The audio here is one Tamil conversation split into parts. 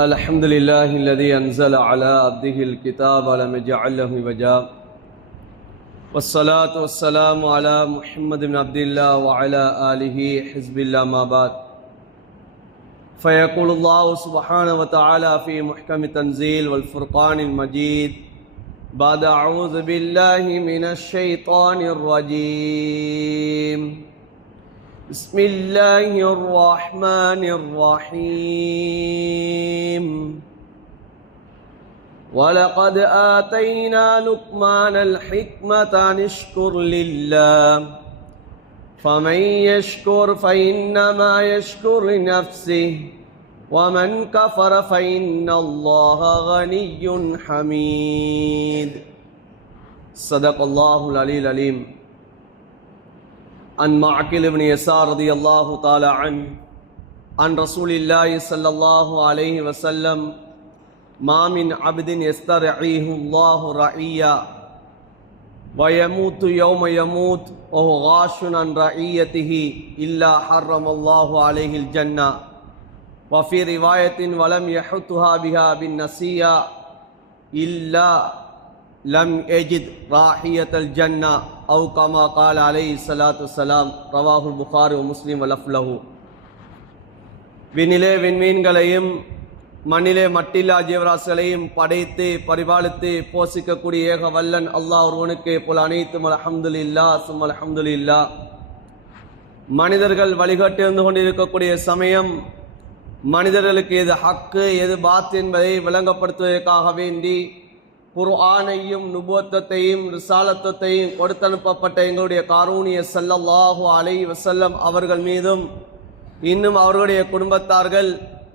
الحمد لله الذي أنزل على عبده الكتاب ولم يجعل له عوجا والصلاة والسلام على محمد بن عبد الله وعلى آله حزب الله ما بعد فيقول الله سبحانه وتعالى في محكم التنزيل والفرقان المجيد بعد أعوذ بالله من الشيطان الرجيم بسم الله الرحمن الرحيم ولقد آتينا لقمان الحكمة أن اشكر لله فمن يشكر فإنما يشكر لنفسه ومن كفر فإن الله غني حميد صدق الله العلي العليم. عن معقل بن يسار رضي الله تعالى عنه عن رسول الله صلى الله عليه وسلم ما من عبد يسترعيه الله رعيا ويموت يوم يموت وهو غاش عن رعيته إلا حرم الله عليه الجنة وفي رواية ولم يحطها بها بالنسية إلا لم يجد راحية الجنة أو كما قال عليه الصلاة والسلام رواه البخاري ومسلم ولفظ له. விண்ணிலே விண்மீன்களையும் மண்ணிலே மட்டில்லா ஜீவராசிகளையும் படைத்து பரிபாலித்து போஷிக்கக்கூடிய ஏக வல்லன் அல்லாஹ் ஒருவனுக்கு போல அனைத்தும் அல்ஹம்துலில்லாஹ் சும்ம அல்ஹம்துலில்லாஹ். மனிதர்கள் வழிகாட்டி இருந்து கொண்டிருக்கக்கூடிய சமயம் மனிதர்களுக்கு எது ஹக்கு எது பாத் என்பதை விளங்கப்படுத்துவதற்காக வேண்டி குர்ஆனையும் நுபுவத்தையும் ரிசாலத்தையும் கொடுத்தனுப்பப்பட்ட எங்களுடைய காரூணிய ஸல்லல்லாஹு அலைஹி வஸல்லம் அவர்கள் மீதும் இன்னும் அவர்களுடைய குடும்பத்தார்கள்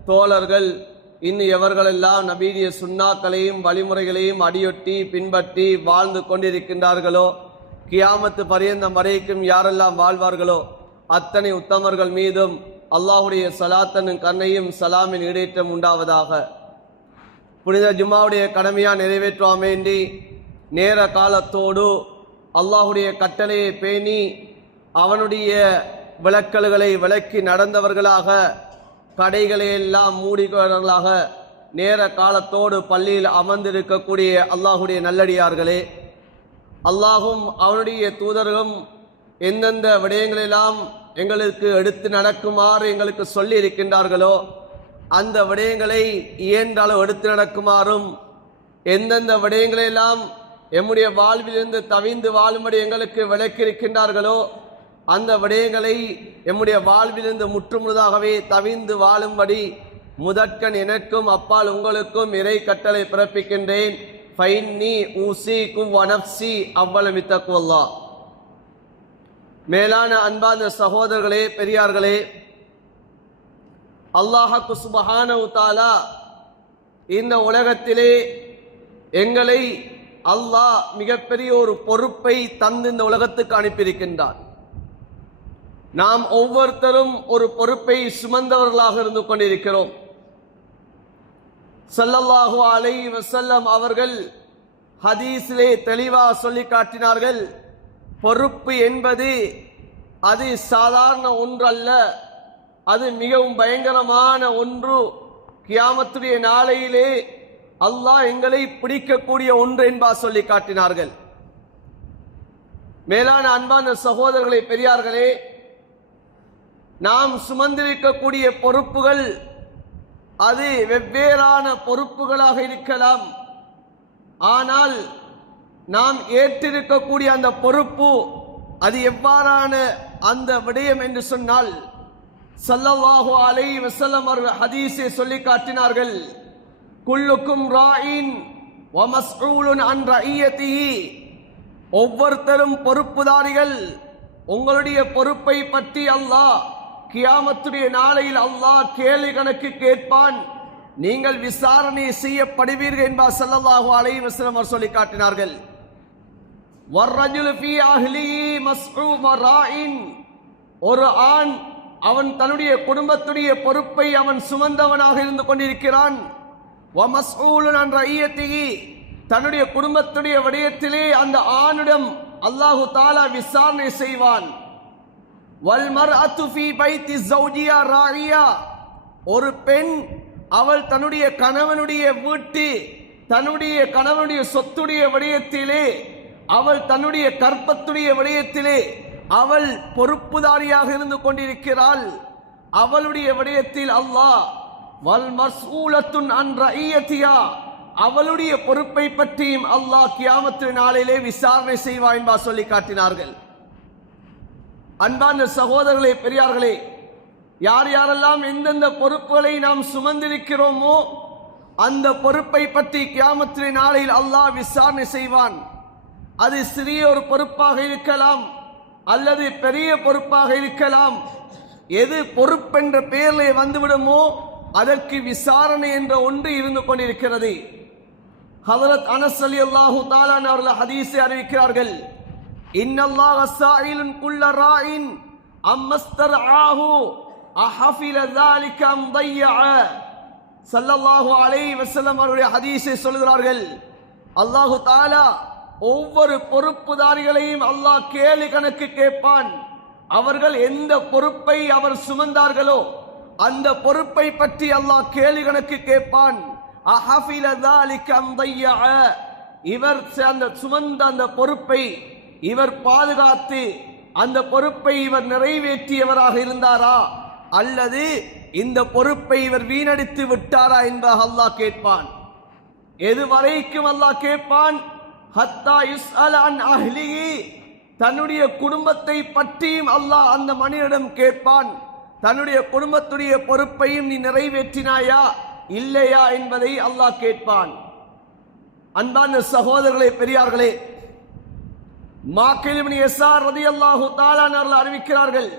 தோழர்கள் இன்னும் எவர்களெல்லாம் நபீரிய சுன்னாக்களையும் வழிமுறைகளையும் அடியொட்டி பின்பற்றி வாழ்ந்து கொண்டிருக்கின்றார்களோ கியாமத்து பரியந்தம் வரைக்கும் யாரெல்லாம் வாழ்வார்களோ அத்தனை உத்தமர்கள் மீதும் அல்லாஹுடைய சலாத்தனும் கண்ணையும் சலாமின் ஈடேற்றம் உண்டாவதாக. புனித ஜும்மாவுடைய கடமையா நிறைவேற்றுவான் வேண்டி நேர காலத்தோடு அல்லாஹுடைய கட்டளையை பேணி அவனுடைய விளக்கல்களை விளக்கி நடந்தவர்களாக கடைகளை எல்லாம் மூடிக்கொண்டவர்களாக நேர காலத்தோடு பள்ளியில் அமர்ந்திருக்கக்கூடிய அல்லாஹுடைய நல்லடியார்களே, அல்லாஹும் அவனுடைய தூதர்களும் எந்தெந்த விடயங்களெல்லாம் எங்களுக்கு எடுத்து நடக்குமாறு எங்களுக்கு சொல்லி இருக்கின்றார்களோ அந்த விடயங்களை இயன்றாலும் எடுத்து நடக்குமாறும் எந்தெந்த விடயங்களெல்லாம் எம்முடைய வாழ்விலிருந்து தவிந்து வாழும்படி எங்களுக்கு விளக்கியிருக்கின்றார்களோ அந்த விடயங்களை எம்முடைய வாழ்விலிருந்து முற்றுமுழுதாகவே தவிந்து வாழும்படி முதற்கண் எனக்கும் அப்பால் உங்களுக்கும் இறை கட்டளை பிறப்பிக்கின்றேன். ஃபைன்னி ஊசிக்கும் வனப்சி அவ்வளவு தக்குவல்லாஹ். மேலான அன்பார்ந்த சகோதரர்களே, பெரியார்களே, அல்லாஹ்வுக்கு சுப்ஹானஹு தஆலா இந்த உலகத்திலே எங்களை அல்லாஹ் மிகப்பெரிய ஒரு பொறுப்பை தந்து இந்த உலகத்துக்கு அனுப்பியிருக்கின்றார். நாம் ஒவ்வொருத்தரும் ஒரு பொறுப்பை சுமந்தவர்களாக இருந்து கொண்டிருக்கிறோம். ஸல்லல்லாஹு அலைஹி வஸல்லம் அவர்கள் ஹதீஸிலே தெளிவாக சொல்லி காட்டினார்கள், பொறுப்பு என்பது அது சாதாரண ஒன்று அல்ல, அது மிகவும் பயங்கரமான ஒன்று. கியாமத்துடைய நாளையிலே அல்லாஹ் எங்களை பிடிக்கக்கூடிய ஒன்று என்பா சொல்லி காட்டினார்கள். மேலான அன்பான சகோதரர்களே, பெரியார்களே, நாம் சுமந்திருக்கக்கூடிய பொறுப்புகள் அது வெவ்வேறான பொறுப்புகளாக இருக்கலாம். ஆனால் நாம் ஏற்றிருக்கக்கூடிய அந்த பொறுப்பு அது எவ்வாறான அந்த விடயம் என்று சொன்னால் ஸல்லல்லாஹு அலைஹி வஸல்லம் அவர்கள் ஹதீஸை சொல்லி காட்டினார்கள், குல்லுக்கும் ராயின் வ மஸ்ஊலுன் அன் ரஇயத்திஹி. ஒவ்வொருத்தரும் பொறுப்புதாரிகள். உங்களுடைய பொறுப்பை பற்றி அல்லாஹ் கியாமத்துடைய நாளையில் அல்லாஹ் கேள்வி கணக்கு கேட்பான். நீங்கள் விசாரணை செய்யப்படுவீர்கள் என்பார் ஸல்லல்லாஹு அலைஹி வஸல்லம் அவர் சொல்லி காட்டினார்கள். வர்ரஜுலு ஃபீ அஹ்லிஹி மஸ்ஊம் ராயின். ஒரு ஆண் அவன் தன்னுடைய குடும்பத்துடைய பொறுப்பை அவன் சுமந்தவனாக இருந்து கொண்டிருக்கிறான். வ மஸ்ஊலுன் அன் ரஇயத்திஹி. தன்னுடைய குடும்பத்துடைய விடயத்திலே அந்த ஆணிடம் அல்லாஹு தஆலா விசாரணை செய்வான். வல் மர்அத்து ஃபீ பைத்தி ஸௌஜியா ராயியா, ஒரு பெண் அவள் தன்னுடைய கணவனுடைய வீட்டு தன்னுடைய கணவனுடைய சொத்துடைய விடயத்திலே, அவள் தன்னுடைய கற்பத்துடைய விடயத்திலே அவள் பொறுப்புதாரியாக இருந்து கொண்டிருக்கிறாள். அவளுடைய விடயத்தில் அல்லாஹ் வல் மஸ்ஊலத்துன் அன் ரஇயத்தியா, அவளுடைய பொறுப்பை பற்றியும் அல்லாஹ் கியாமத்து நாளிலே விசாரணை செய்வான் என்பா சொல்லி காட்டினார்கள். அன்பான சகோதரர்களே, பெரியார்களே, யார் யாரெல்லாம் எந்தெந்த பொறுப்புகளை நாம் சுமந்திருக்கிறோமோ அந்த பொறுப்பை பற்றி கியாமத்து நாளில் அல்லாஹ் விசாரணை செய்வான். அது சிறிய ஒரு பொறுப்பாக இருக்கலாம் அல்லது பெரிய பொறுப்பாக இருக்கலாம். எது பொறுப்பென்ற பெயரிலே வந்துவிடுமோ அதற்கு விசாரணை என்ற ஒன்று இருந்து கொண்டிருக்கிறது. ஹஜ்ரத் அனஸ் ரலியல்லாஹு தஆலா அவர்கள் ஹதீஸை அறிவிக்கிறார்கள். இன்னல்லாஹ ஸாயிலுன் குல்ல ராயின் அம்மஸ்தர்ஆஹு அஹஃபில ذلك அம் ضيع. ஸல்லல்லாஹு அலைஹி வஸல்லம் அவருடைய ஹதீஸை சொல்கிறார்கள். அல்லாஹ் தஆலா ஒவ்வொரு பொறுப்புதாரிகளையும் அல்லாஹ் கேள்வி கணக்கு கேட்பான். அவர்கள் எந்த பொறுப்பை அவர் சுமந்தார்களோ அந்த பொறுப்பை பற்றி அல்லாஹ் கேள்வி கணக்கு கேட்பான். அஹஃபில ذلك அம் ضيع, இவர் அந்த சுமந்த அந்த பொறுப்பை இவர் பாதுகாத்து அந்த பொறுப்பை இவர் நிறைவேற்றியவராக இருந்தாரா அல்லது இந்த பொறுப்பை இவர் வீணடித்து விட்டாரா என்பதாக அல்லாஹ் கேட்பான். எதுவரைக்கும் அல்லாஹ் கேட்பான்? ஹத்தா யுஸ்அல அன் அஹ்லிஹி, தன்னுடைய குடும்பத்தை பற்றியும் அல்லாஹ் அந்த மனிதனிடம் கேட்பான். தன்னுடைய குடும்பத்துடைய பொறுப்பையும் நீ நிறைவேற்றினாயா இல்லையா என்பதை அல்லாஹ் கேட்பான். அன்பான சகோதரர்களே, பெரியார்களே, மாக்கில் இப்னு யஸார் ரலியல்லாஹு தஆலா அவர்கள் அறிவிக்கிறார்கள்.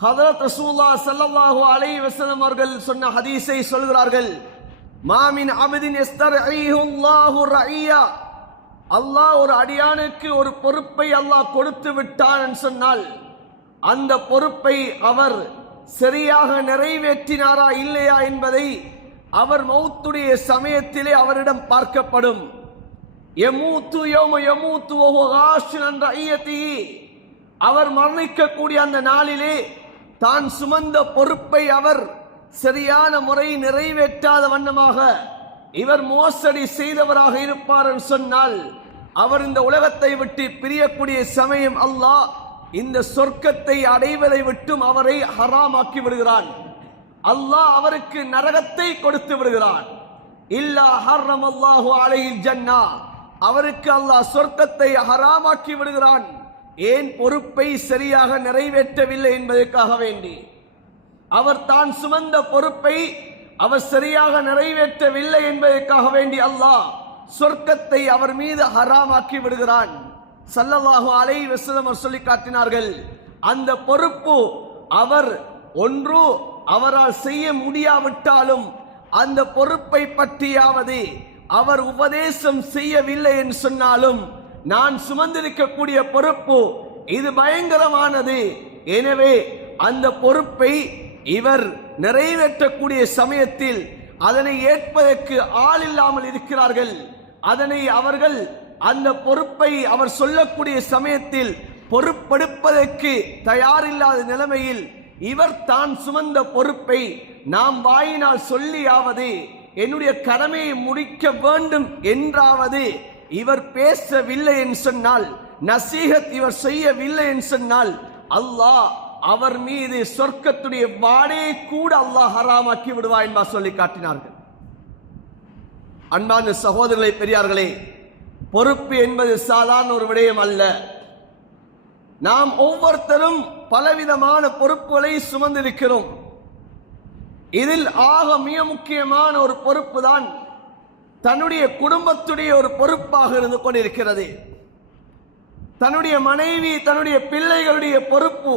ஹஜ்ரத் ரசூலுல்லாஹ் ஸல்லல்லாஹு அலைஹி வஸல்லம் அவர்கள் சொன்ன ஹதீஸை சொல்கிறார்கள். மா மின் அப்தின் யஸ்தர்ஈஹு அல்லாஹு ரஇயா, அல்லாஹ் ஒரு அடியானுக்கு ஒரு பொறுப்பை அல்லாஹ் கொடுத்து விட்டான் என்று சொன்னால் அந்த பொறுப்பை அவர் சரியாக நிறைவேற்றினாரா இல்லையா என்பதை அவர் மௌத்துடைய சமயத்திலே அவரிடம் பார்க்கப்படும். யமூத்து யௌம யமூத்து வஹுவ காஷின் அன் ரஇயத்திஹி, அவர் மரணிக்கக்கூடிய அந்த நாளிலே தான் சுமந்த பொறுப்பை அவர் சரியான முறை நிறைவேற்றாத வண்ணமாக இவர் மோசடி செய்தவராக இருப்பார் என்று சொன்னால் அவர் இந்த உலகத்தை விட்டு பிரியக்கூடிய சமயம் அல்லாஹ் இந்த சொர்க்கத்தை அடைவதை விட்டும் அவரை ஹராமாக்கி விடுகிறான். அல்லாஹ் அவருக்கு நரகத்தை கொடுத்து விடுகிறான். இல்லா ஹர்ரமல்லாஹு அலைஹில் ஜன்னா, அவருக்கு அல்லாஹ் சொர்க்கத்தை ஹராமாக்கி விடுகிறான். ஏன்? பொறுப்பை சரியாக நிறைவேற்றவில்லை என்பதற்காக வேண்டி. அவர் தான் சுமந்த பொறுப்பை அவர் சரியாக நிறைவேற்றவில்லை என்பதற்காக வேண்டி அல்லாஹ் சொர்க்கத்தை அவர் மீது ஹராமாக்கி விடுகிறான். ஸல்லல்லாஹு அலைஹி வஸல்லம் சொல்லி காட்டினார்கள். அந்த பொறுப்பு அவர் ஒன்று அவரால் செய்ய முடியாவிட்டாலும் அந்த பொறுப்பை பற்றியாவது அவர் உபதேசம் செய்யவில்லை என்று சொன்னாலும் நான் சுமந்திருக்கக்கூடிய பொறுப்பு இது பயங்கரமானது, எனவே அந்த பொறுப்பை இவர் நிறைவேற்றக்கூடிய சமயத்தில் அதனை ஏற்பதற்கு ஆள் இல்லாமல் இருக்கிறார்கள். அதனை அவர்கள் அந்த பொறுப்பை அவர் சொல்லக்கூடிய சமயத்தில் பொறுப்பெடுப்பதற்கு தயாரில்லாத நிலைமையில் இவர் தான் சுமந்த பொறுப்பை நாம் வாயினால் சொல்லியாவது என்னுடைய கடமையை முடிக்க வேண்டும் என்றாவது இவர் பேசவில்லை என்று சொன்னால், நசீஹத் இவர் செய்யவில்லை என்று சொன்னால் அல்லாஹ் அவர் மீது சொர்க்கத்துடைய வாடையை கூட அல்லாஹ் ஹராமாக்கி விடுவார் என்பா சொல்லி காட்டினார்கள். அன்பான சகோதரர்களே, பெரியார்களே, பொறுப்பு என்பது சாதாரண ஒரு விடயம் அல்ல. நாம் ஒவ்வொருத்தரும் பலவிதமான பொறுப்புகளை சுமந்திருக்கிறோம். இதில் ஆக மிக முக்கியமான ஒரு பொறுப்பு தான் தன்னுடைய குடும்பத்துடைய ஒரு பொறுப்பாக இருந்து கொண்டிருக்கிறது. தன்னுடைய மனைவி, தன்னுடைய பிள்ளைகளுடைய பொறுப்பு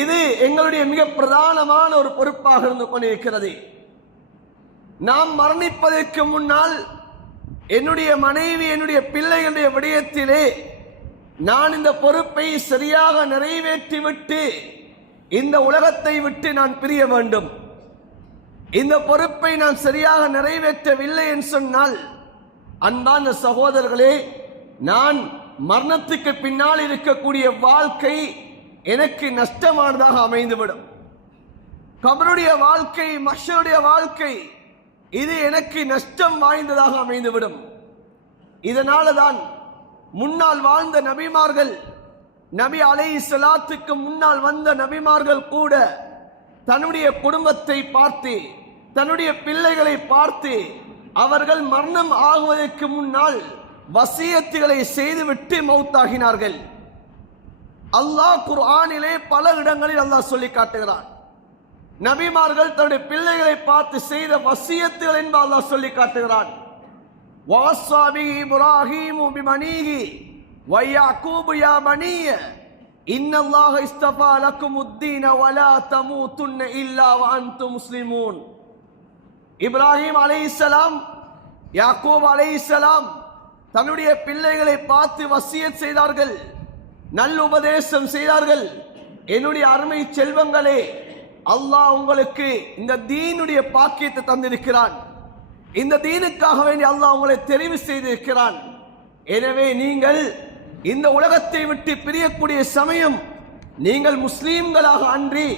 இது எங்களுடைய மிக பிரதானமான ஒரு பொறுப்பாக இருந்து கொண்டிருக்கிறது. நாம் மரணிப்பதற்கு முன்னால் என்னுடைய மனைவி, என்னுடைய பிள்ளைகளுடைய விடயத்திலே நான் இந்த பொறுப்பை சரியாக நிறைவேற்றிவிட்டு இந்த உலகத்தை விட்டு நான் பிரிய வேண்டும். இந்த பொறுப்பை நான் சரியாக நிறைவேற்றவில்லை என்று சொன்னால், அன்பான சகோதரர்களே, நான் மரணத்துக்கு பின்னால் இருக்கக்கூடிய வாழ்க்கை எனக்கு நஷ்டமானதாக அமைந்துவிடும். கபருடைய வாழ்க்கை, மஹ்ஷருடைய வாழ்க்கை, இது எனக்கு நஷ்டம் வாய்ந்ததாக அமைந்துவிடும். இதனால தான் முன்னால் வாழ்ந்த நபிமார்கள், நபி அலைஹிஸ்ஸலாத்துக்கு முன்னால் வந்த நபிமார்கள் கூட தன்னுடைய குடும்பத்தை பார்த்து, தன்னுடைய பிள்ளைகளை பார்த்து, அவர்கள் மரணம் ஆகுவதற்கு முன்னால் வசியத்துகளை செய்துவிட்டு மௌத்தாகினார்கள். அல்லாஹ் குர்ஆனிலே பல இடங்களில் அல்லாஹ் சொல்லி காட்டுகிறான். நபிமார்கள் தன்னுடைய பிள்ளைகளை பார்த்து செய்த வசியத்துகள் என்பதை அல்லாஹ் சொல்லி காட்டுகிறான். வஸாபி இப்ராஹீமு பிமனீஹி வயக்கூபு யா பனிய இன்னல்லாஹ இஸ்தஃபா லக்குமுத்தீன வலா தமூதுன்ன இல்லா வஅன்தும் முஸ்லிமூன். இப்ராஹிம் அலைஹிஸ்ஸலாம், யாக்கூப் அலைஹிஸ்ஸலாம் தன்னுடைய பிள்ளைகளை பார்த்து வசியத் செய்தார்கள், நல்ல உபதேசம் செய்தார்கள். என்னுடைய அருமை செல்வங்களே, அல்லாஹ் உங்களுக்கு இந்த தீனுடைய பாக்கியத்தை தந்திருக்கிறான். இந்த தீனுக்காக வேண்டி அல்லாஹ் உங்களை தெரிவு செய்திருக்கிறான். எனவே நீங்கள் இந்த உலகத்தை விட்டு பிரியக்கூடிய சமயம் நீங்கள் முஸ்லீம்களாக அன்றி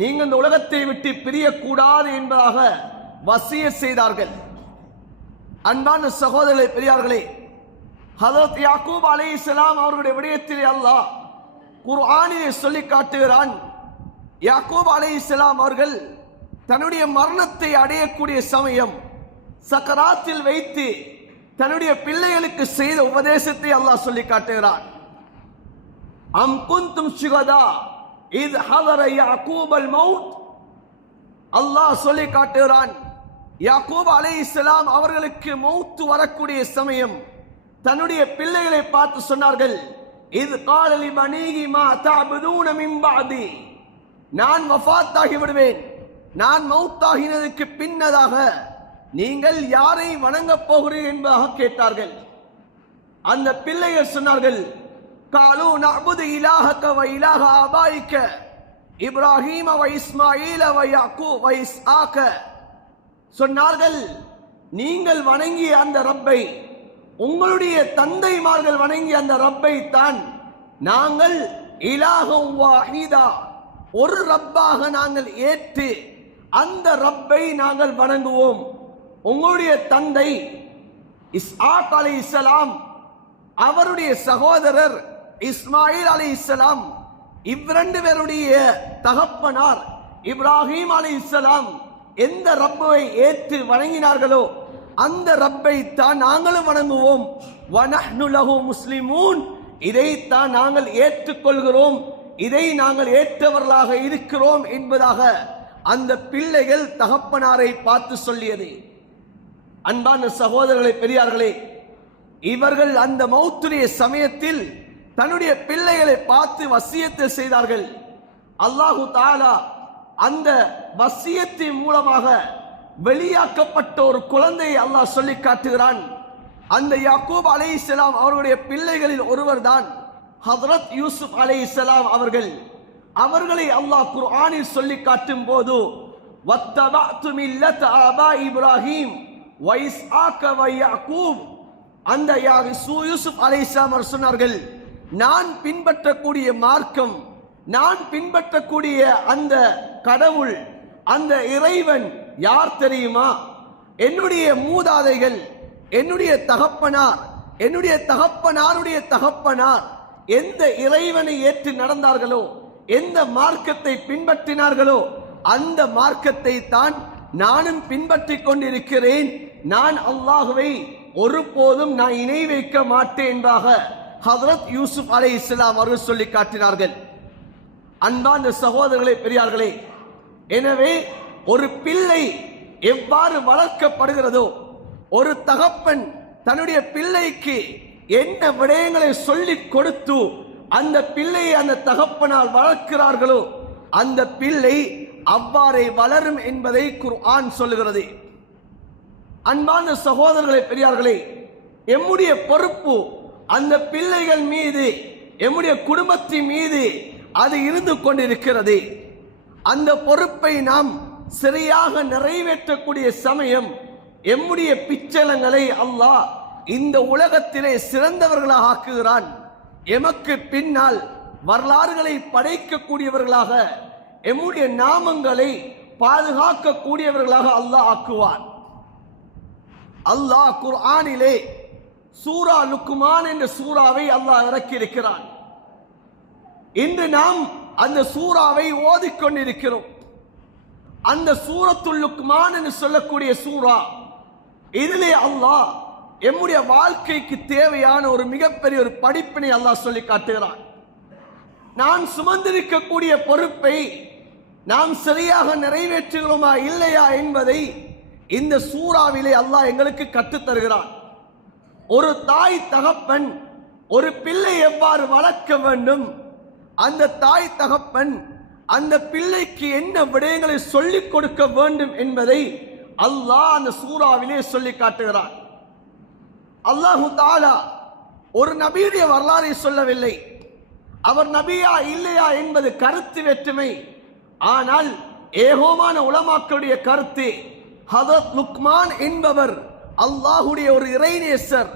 நீங்கள் இந்த உலகத்தை விட்டு பிரியக்கூடாது என்பதாக வசியத் செய்தார்கள். அன்பான சகோதரர்களே, பெரியார்களே, ஹஜ்ரத் யாக்கூப் அலைஹிஸ்ஸலாம் அவர்களுடைய விடயத்திலே அல்லாஹ் குர்ஆனிலே சொல்லி காட்டுகிறான். யாக்கூப் அலைஹிஸ்ஸலாம் அவர்கள் தன்னுடைய மரணத்தை அடையக்கூடிய சமயம் சக்கராத்தில் வைத்து தன்னுடைய பிள்ளைகளுக்கு செய்த உபதேசத்தை அல்லாஹ் சொல்லி காட்டுகிறான். அம் குந்தும் ஷுஹதா இத் ஹதர யாக்கூப் அல் மௌத். அல்லாஹ் சொல்லி காட்டுகிறான், யாக்கூப் அலைஹிஸ்ஸலாம் அவர்களுக்கு மௌத் வரக்கூடிய சமயம் தன்னுடைய பிள்ளைகளை பார்த்து சொன்னார்கள், இத் கால லிபனீஹி மா தஅபுதூன மின் பஅதி. நான் வஃபாத்தாகி விடுவேன், நான் மௌத்தாகினதுக்கு பின்னதாக நீங்கள் யாரை வணங்கப் போகிறீர்கள் என்பதாக கேட்டார்கள். அந்த பிள்ளைகள் சொன்னார்கள், காலு நஅபுது இலாஹக வ இலாஹ ஆபாயிக இப்ராஹீம வ இஸ்மாஈல வ யாக்கூப் வ இஸ்ஆக. சொன்னார்கள், நீங்கள் வணங்கிய அந்த ரப்பை, உங்களுடைய தந்தைமார்கள் வணங்கிய அந்த ரப்பை தான் நாங்கள் இலாஹும் வாஹிதா, ஒரு ரப்பாக நாங்கள் ஏற்று அந்த ரப்பை நாங்கள் வணங்குவோம். உங்களுடைய தந்தை இஸ்ஆக் அலைஹிஸ்ஸலாம், அவருடைய சகோதரர் இஸ்மாயில் அலைஹிஸ்ஸலாம், இவ்விரண்டு பேருடைய தகப்பனார் இப்ராஹிம் அலைஹிஸ்ஸலாம் எந்த ரப்பை ஏற்று வணங்கினார்களோ அந்த ரப்பை தான் நாங்களும் வணங்குவோம். வனஹ்னு லஹு முஸ்லிமூன், இதைத்தான் நாங்கள் ஏற்றுக்கொள்கிறோம், இதை நாங்கள் ஏற்றவர்களாக இருக்கிறோம் என்பதாக அந்த பிள்ளைகள் தகப்பனாரை பார்த்து சொல்லியது. அன்பான சகோதரர்களே, பெரியார்களே, இவர்கள் அந்த மௌத்துடைய சமயத்தில் தன்னுடைய பிள்ளைகளை பார்த்து வசியத்தை செய்தார்கள். அல்லாஹு தஆலா அந்த வசியத்தின் மூலமாக வெளியாக்கப்பட்ட ஒரு குழந்தையை அல்லாஹ் சொல்லி காட்டுகிறான். அந்த யாக்கூப் அலைஹிஸ்ஸலாம் அவர்களுடைய பிள்ளைகளில் ஒருவர் தான் ஹஜ்ரத் யூசுப் அலைஹிஸ்ஸலாம் அவர்கள். அவர்களை அல்லாஹ் குர்ஆனில் சொல்லி காட்டும் போது, வத்தபஅது மில்லத ஆபா இப்ராஹீம் வ இஸ்ஆக வ யாக்கூப், அந்த யூசுப் அலைஹிஸ்ஸலாம் அவர் சொன்னார்கள், நான் பின்பற்றக்கூடிய மார்க்கம், நான் பின்பற்றக்கூடிய அந்த கடவுள், அந்த இறைவன் யார் தெரியுமா? என்னுடைய மூதாதைகள், என்னுடைய தகப்பனார், என்னுடைய தகப்பனாருடைய தகப்பனார் எந்த இறைவனை ஏற்று நடந்தார்களோ, எந்த மார்க்கத்தை பின்பற்றினார்களோ அந்த மார்க்கத்தை தான் நானும் பின்பற்றிக் கொண்டிருக்கிறேன். நான் அல்லாஹ்வை ஒருபோதும் நான் இணை வைக்க மாட்டேன் என்பதாக ஹஜ்ரத் யூசுப் அலைஹிஸ்ஸலாம் அவர்கள் சொல்லி காட்டினார்கள். அன்பான சகோதரர்களே, பெரியார்களே, எனவே ஒரு பிள்ளை எவ்வாறு வளர்க்கப்படுகிறதோ, ஒரு தகப்பன் தன்னுடைய பிள்ளைக்கு என்ன விடயங்களை சொல்லிக் கொடுத்து அந்த பிள்ளையை அந்த தகப்பனால் வளர்க்கிறார்களோ அந்த பிள்ளை அவ்வாறே வளரும் என்பதை குர்ஆன் சொல்லுகிறது. அன்பான சகோதரர்களே, பெரியார்களே, எம்முடைய பொறுப்பு அந்த பிள்ளைகள் மீது, எம்முடைய குடும்பத்தின் மீது அது இருந்து கொண்டிருக்கிறது. அந்த பொறுப்பை நாம் சரியாக நிறைவேற்றக்கூடிய சமயம் எம்முடைய பிச்சலங்களை அல்லாஹ் இந்த உலகத்திலே சிறந்தவர்களாக ஆக்குகிறான். எமக்கு பின்னால் வரலாறுகளை படைக்கக்கூடியவர்களாக, எம்முடைய நாமங்களை பாதுகாக்கக்கூடியவர்களாக அல்லாஹ் ஆக்குவான். அல்லாஹ் குர்ஆனிலே சூரா லுக்மான் என்ற சூறாவை அல்லாஹ் இறக்கியிருக்கிறான். இன்று நாம் அந்த சூறாவை ஓதிக்கொண்டிருக்கிறோம். அந்த சூரத்துல் லுக்மான் என்று சொல்லக்கூடிய சூரா, இதிலே அல்லாஹ் எம்முடைய வாழ்க்கைக்கு தேவையான ஒரு மிகப்பெரிய ஒரு படிப்பினை அல்லாஹ் சொல்லி காட்டுகிறான். நான் சுமந்திருக்கக்கூடிய பொறுப்பை நாம் சரியாக நிறைவேற்றுகிறோமா இல்லையா என்பதை இந்த சூறாவிலே அல்லாஹ் எங்களுக்கு கற்றுத் தருகிறான். ஒரு தாய் தகப்பன் ஒரு பிள்ளை எவ்வாறு வளர்க்க வேண்டும், அந்த தாய் தகப்பன் அந்த பிள்ளைக்கு என்ன விடயங்களை சொல்லிக் கொடுக்க வேண்டும் என்பதை அல்லாஹ் அந்த சூறாவிலே சொல்லி காட்டுகிறான். அல்லாஹு தஆலா ஒரு நபியுடைய வரலாறை சொல்லவில்லை. அவர் நபியா இல்லையா என்பது கருத்து வேற்றுமை. ஆனால் ஏகோமான உலமாக்களுடைய கருத்து, ஹதரத் லுக்மான் என்பவர் அல்லாஹுடைய ஒரு இறைநேசர்,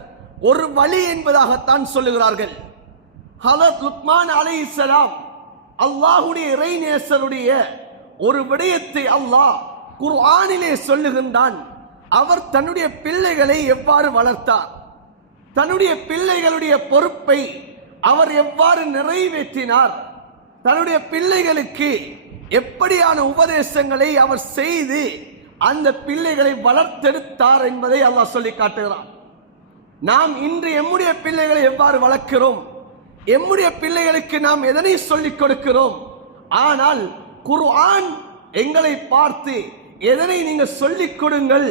ஒரு வழி என்பதாகத்தான் சொல்லுகிறார்கள். ஹதரத் லுக்மான் அலைஹிஸ்ஸலாம் அல்லாஹுடைய இறைநேசருடைய ஒரு விடயத்தை அல்லாஹ் குர்ஆனிலே சொல்லுகின்றான். அவர் தன்னுடைய பிள்ளைகளை எவ்வாறு வளர்த்தார், தன்னுடைய பிள்ளைகளுடைய பொறுப்பை அவர் எவ்வாறு நிறைவேற்றினார், தன்னுடைய பிள்ளைகளுக்கு எப்படியான உபதேசங்களை அவர் செய்து அந்த பிள்ளைகளை வளர்த்தெடுத்தார் என்பதை அல்லாஹ் சொல்லி காட்டுகிறான். நாம் இன்று எம்முடைய பிள்ளைகளை எவ்வாறு வளர்க்கிறோம், எம்முடைய பிள்ளைகளுக்கு நாம் எதனை சொல்லிக் கொடுக்கிறோம். ஆனால் குர்ஆன் எங்களை பார்த்து எதனை நீங்க சொல்லிக் கொடுங்கள்,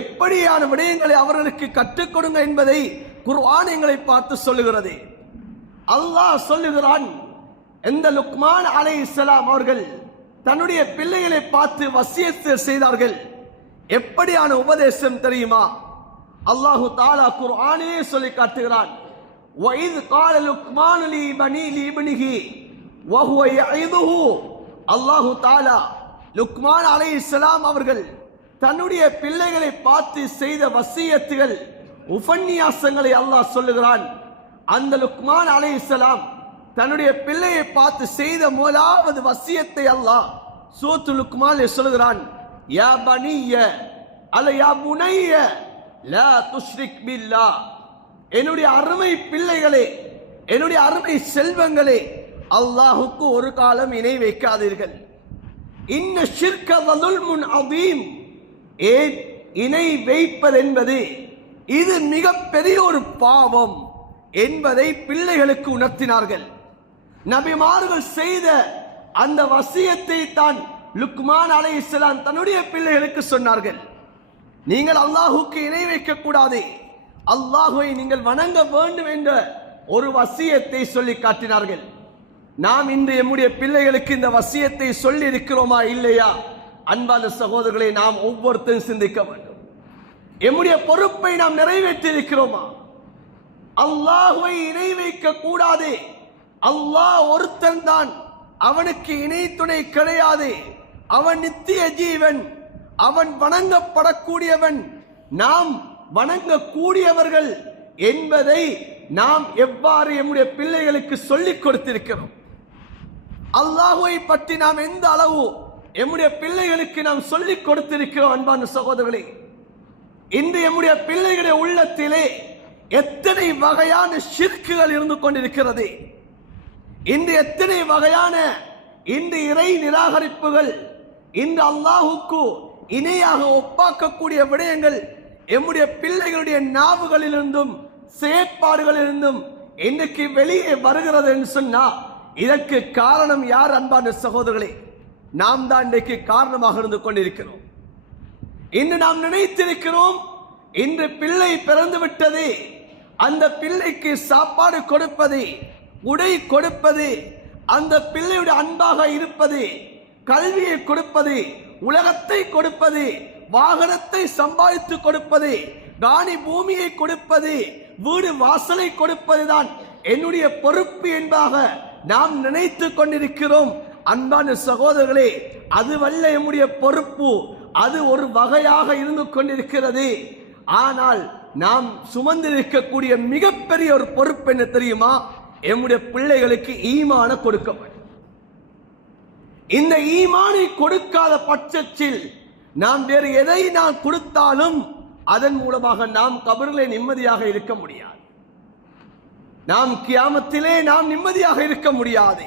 எப்படியான விடயங்களை அவர்களுக்கு கற்றுக் கொடுங்க என்பதை குர்ஆன் எங்களை பார்த்து சொல்லுகிறது. அல்லாஹ் சொல்லுகிறான், இந்த லுக்மான் அலைஹிஸ்ஸலாம் அவர்கள் தன்னுடைய பிள்ளைகளை பார்த்து வசியத்து செய்தார்கள். எப்படியான உபதேசம் தெரியுமா? அல்லாஹு தஆலா குர்ஆனிலே சொல்லி காட்டுகிறான், وَإِذْ قَالَ لُقْمَانُ لِابْنِهِ وَهُوَ يَعِظُهُ. அல்லாஹு தஆலா லுக்மான் அலைஹிஸ்ஸலாம் அவர்கள் தன்னுடைய பிள்ளைகளை பார்த்து செய்த வசியத்துகள், உபன்யாசங்களை அல்லாஹ் சொல்லுகிறான். அந்த லுக்மான் அலைஹிஸ்ஸலாம் தன்னுடைய பிள்ளையை பார்த்து செய்த முதலாவது வசியத்தை அல்லாஹ் சூரத்துல் லுக்மானிலே சொல்லுகிறான், யா பனிய அல்ல யா புனைய லா துஷ்ரிக் பில்லாஹ். என்னுடைய அருமை பிள்ளைகளே, என்னுடைய அருமை செல்வங்களே, அல்லாஹுக்கு ஒரு காலம் இணை வைக்காதீர்கள். இன்ன ஷிர்க ஸுல்முன் அதீம். ஏன் இணை வைப்பது என்பது இது மிகப்பெரிய ஒரு பாவம் என்பதை பிள்ளைகளுக்கு உணர்த்தினார்கள். நபிமார்கள் செய்த அந்த வசியத்தை தான் லுக்மான் அலைஹிஸ்ஸலாம் தன்னுடைய பிள்ளைகளுக்கு சொன்னார்கள். நீங்கள் அல்லாஹுக்கு இணை வைக்க கூடாது, அல்லாஹுவை நீங்கள் வணங்க வேண்டும் என்ற ஒரு வசியத்தை சொல்லி காட்டினார்கள். நாம் இன்று நம்முடைய பிள்ளைகளுக்கு இந்த வசியத்தை சொல்லி இருக்கிறோமா இல்லையா? அன்பான சகோதரர்களை, நாம் ஒவ்வொருத்தரும் சிந்திக்க வேண்டும். நம்முடைய பொறுப்பை நாம் நிறைவேற்றி இருக்கிறோமா? அல்லாஹுவை இணை வைக்க கூடாது. அல்லாஹ் ஒருத்தன் தான், அவனுக்கு இணை துணை கிடையாது. அவன் நித்திய ஜீவன், அவன் வணங்கப்படக்கூடியவன், நாம் வணங்கக்கூடியவர்கள் என்பதை நாம் எவ்வாறு நம்முடைய பிள்ளைகளுக்கு சொல்லிக் கொடுத்திருக்கிறோம்? அல்லாஹுவை பற்றி நாம் எந்த அளவு நம்முடைய பிள்ளைகளுக்கு நாம் சொல்லிக் கொடுத்திருக்கிறோம்? அன்பான சகோதரர்களே, இன்று நம்முடைய பிள்ளைகளுடைய உள்ளத்திலே எத்தனை வகையான ஷிர்க்குகள் இருந்து கொண்டிருக்கிறது. இன்று எத்தனை வகையான இன்று இறை நிராகரிப்புகள், இன்று அல்லாஹுக்கு இணையாக ஒப்பாக்கக்கூடிய விடயங்கள் எம்முடைய பிள்ளைகளுடைய நாவுகளிலிருந்தும் செயற்பாடுகளிலிருந்தும் இன்னைக்கு வெளியே வருகிறது என்று சொன்னா, இதற்கு காரணம் யார்? அன்பான சகோதரர்களே, நாம் தான் இன்றைக்கு காரணமாக இருந்து கொண்டிருக்கிறோம். இன்று நாம் நினைத்திருக்கிறோம், இன்று பிள்ளை பிறந்து விட்டது, அந்த பிள்ளைக்கு சாப்பாடு கொடுப்பது, உடை கொடுப்பது, அந்த பிள்ளையுடைய அன்பாக இருப்பது, கல்வியை கொடுப்பது, உலகத்தை கொடுப்பது, வாகனத்தை சம்பாதித்து கொடுப்பது, காணி பூமியை கொடுப்பது, வீடு வாசலை கொடுப்பதுதான் என்னுடைய பொறுப்பு என்பதாக நாம் நினைத்து கொண்டிருக்கிறோம். அன்பான சகோதரர்களே, அதுவல்ல நம்முடைய பொறுப்பு, அது ஒரு வகையாக இருந்து கொண்டிருக்கிறது. ஆனால் நாம் சுமந்திருக்கக்கூடிய மிகப்பெரிய ஒரு பொறுப்பு என்ன தெரியுமா? நம்முடைய பிள்ளைகளுக்கு ஈமான கொடுக்க வேண்டும். இந்த ஈமானை கொடுக்காத பட்சத்தில் நாம் வேறு எதை நாம் கொடுத்தாலும் அதன் மூலமாக நாம் கபரிலே நிம்மதியாக இருக்க முடியாது. நாம் கியாமத்திலே நாம் நிம்மதியாக இருக்க முடியாது.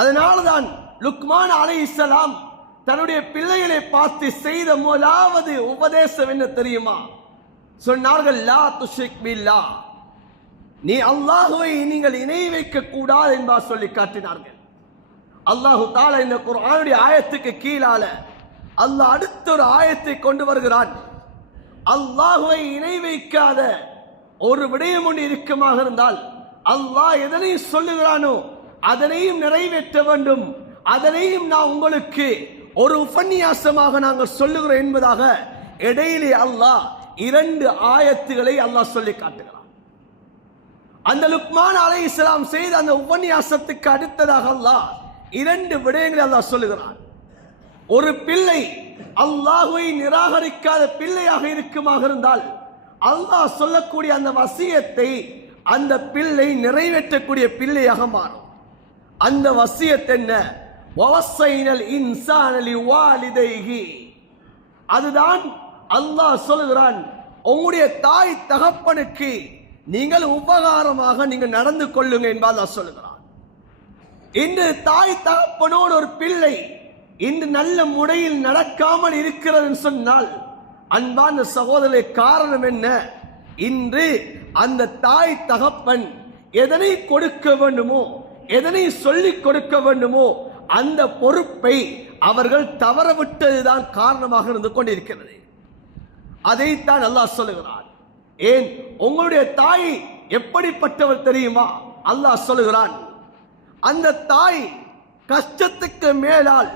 அதனால்தான் லுக்மான் அலைஹிஸ்ஸலாம் தன்னுடைய பிள்ளைகளை பார்த்து செய்த முதலாவது உபதேசம் என்ன தெரியுமா? சொன்னார்கள், லா துஷ்ரிக் பில்லாஹ், நீ அல்லாஹ்வை நீங்கள் இணை வைக்க கூடாது என்பார் சொல்லி காட்டினார்கள். அல்லாஹு தஆலா இந்த குர்ஆனுடைய ஆயத்துக்கு கீழால அல்லாஹ் அடுத்த ஒரு ஆயத்தை கொண்டு வருகிறான். அல்லாஹ்வை இணை வைக்காத ஒரு விடயம் ஒன்று இருக்குமாக இருந்தால் அல்லாஹ் எதனை சொல்லுகிறானோ அதனையும் நிறைவேற்ற வேண்டும். அதனையும் நான் உங்களுக்கு ஒரு உபன்யாசமாக நாங்கள் சொல்லுகிறோம் என்பதாக இடையிலே அல்லாஹ் 2 ஆயத்துகளை அல்லாஹ் சொல்லி காட்டுகிறான். அந்த லுக்மான் அலைஹிஸ்ஸலாம் செய்த அந்த உபன்யாசத்துக்கு அடுத்ததாக அல்லாஹ் 2 விடயங்களை அல்லாஹ் சொல்லுகிறான். ஒரு பிள்ளை அல்லாஹ்வை நிராகரிக்காத பிள்ளையாக இருக்குமாக இருந்தால் அல்லாஹ் சொல்லக்கூடிய அந்த வசியத்தை அந்த பிள்ளை நிறைவேற்றக்கூடிய பிள்ளையாக மாறும். அந்த வசியத் என்ன? வவஸ்ஸைனல் இன்சான லிவாலிதைஹி. அதுதான் அல்லாஹ் சொல்லுகிறான், உங்களுடைய தாய் தகப்பனுக்கு நீங்கள் உபகாரமாக நீங்கள் நடந்து கொள்ளுங்க என்பதை அல்லாஹ் சொல்லுகிறான். இன்று தாய் தகப்பனோடு ஒரு பிள்ளை இன்று நல்ல முறையில் நடக்காமல் இருக்கிறது சொன்னால் அன்பான சகோதரே, காரணம் என்ன? இன்று அந்த தாய் தகப்பன் எதனை கொடுக்க வேண்டுமோ, எதனை சொல்லிக் கொடுக்க வேண்டுமோ அந்த பொறுப்பை அவர்கள் தவறவிட்டதுதான் காரணமாக இருந்து கொண்டிருக்கிறது. அதைத்தான் அல்லாஹ் சொல்லுகிறான். ஏன்? உங்களுடைய தாய் எப்படிப்பட்டவர் தெரியுமா? அல்லாஹ் சொல்லுகிறான், அந்த தாய் கஷ்டத்துக்கு மேலால்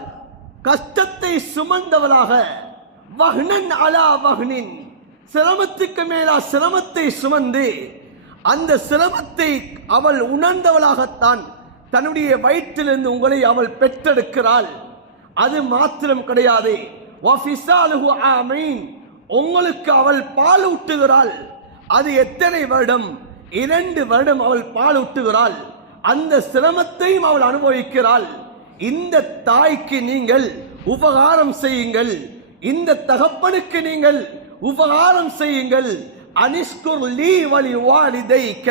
கஷ்டத்தை சுமந்தவளாக, வஹ்னன் அலா வஹ்னின், சிரமத்துக்கு மேலா சிரமத்தை சுமந்து அந்த சிரமத்தை அவள் உணர்ந்தவளாகத்தான் தன்னுடைய வயிற்றிலிருந்து உங்களை அவள் பெற்றெடுக்கிறாள். அது மாத்திரம் கிடையாது, வஃபிசாலுஹு ஆமீன், உங்களுக்கு அவள் பால் ஊட்டுகிறாள். அது எத்தனை வருடம்? 2 வருடம் அவள் பால் ஊட்டுகிறாள். அந்த சிரமத்தையும் அவள் அனுபவிக்கிறாள். இந்த தாய்க்கு நீங்கள் உபகாரம் செய்யுங்கள், இந்த தகப்பனுக்கு நீங்கள் உபகாரம் செய்யுங்கள். அனிஷ்குர் லீ வலி வாலிதைக,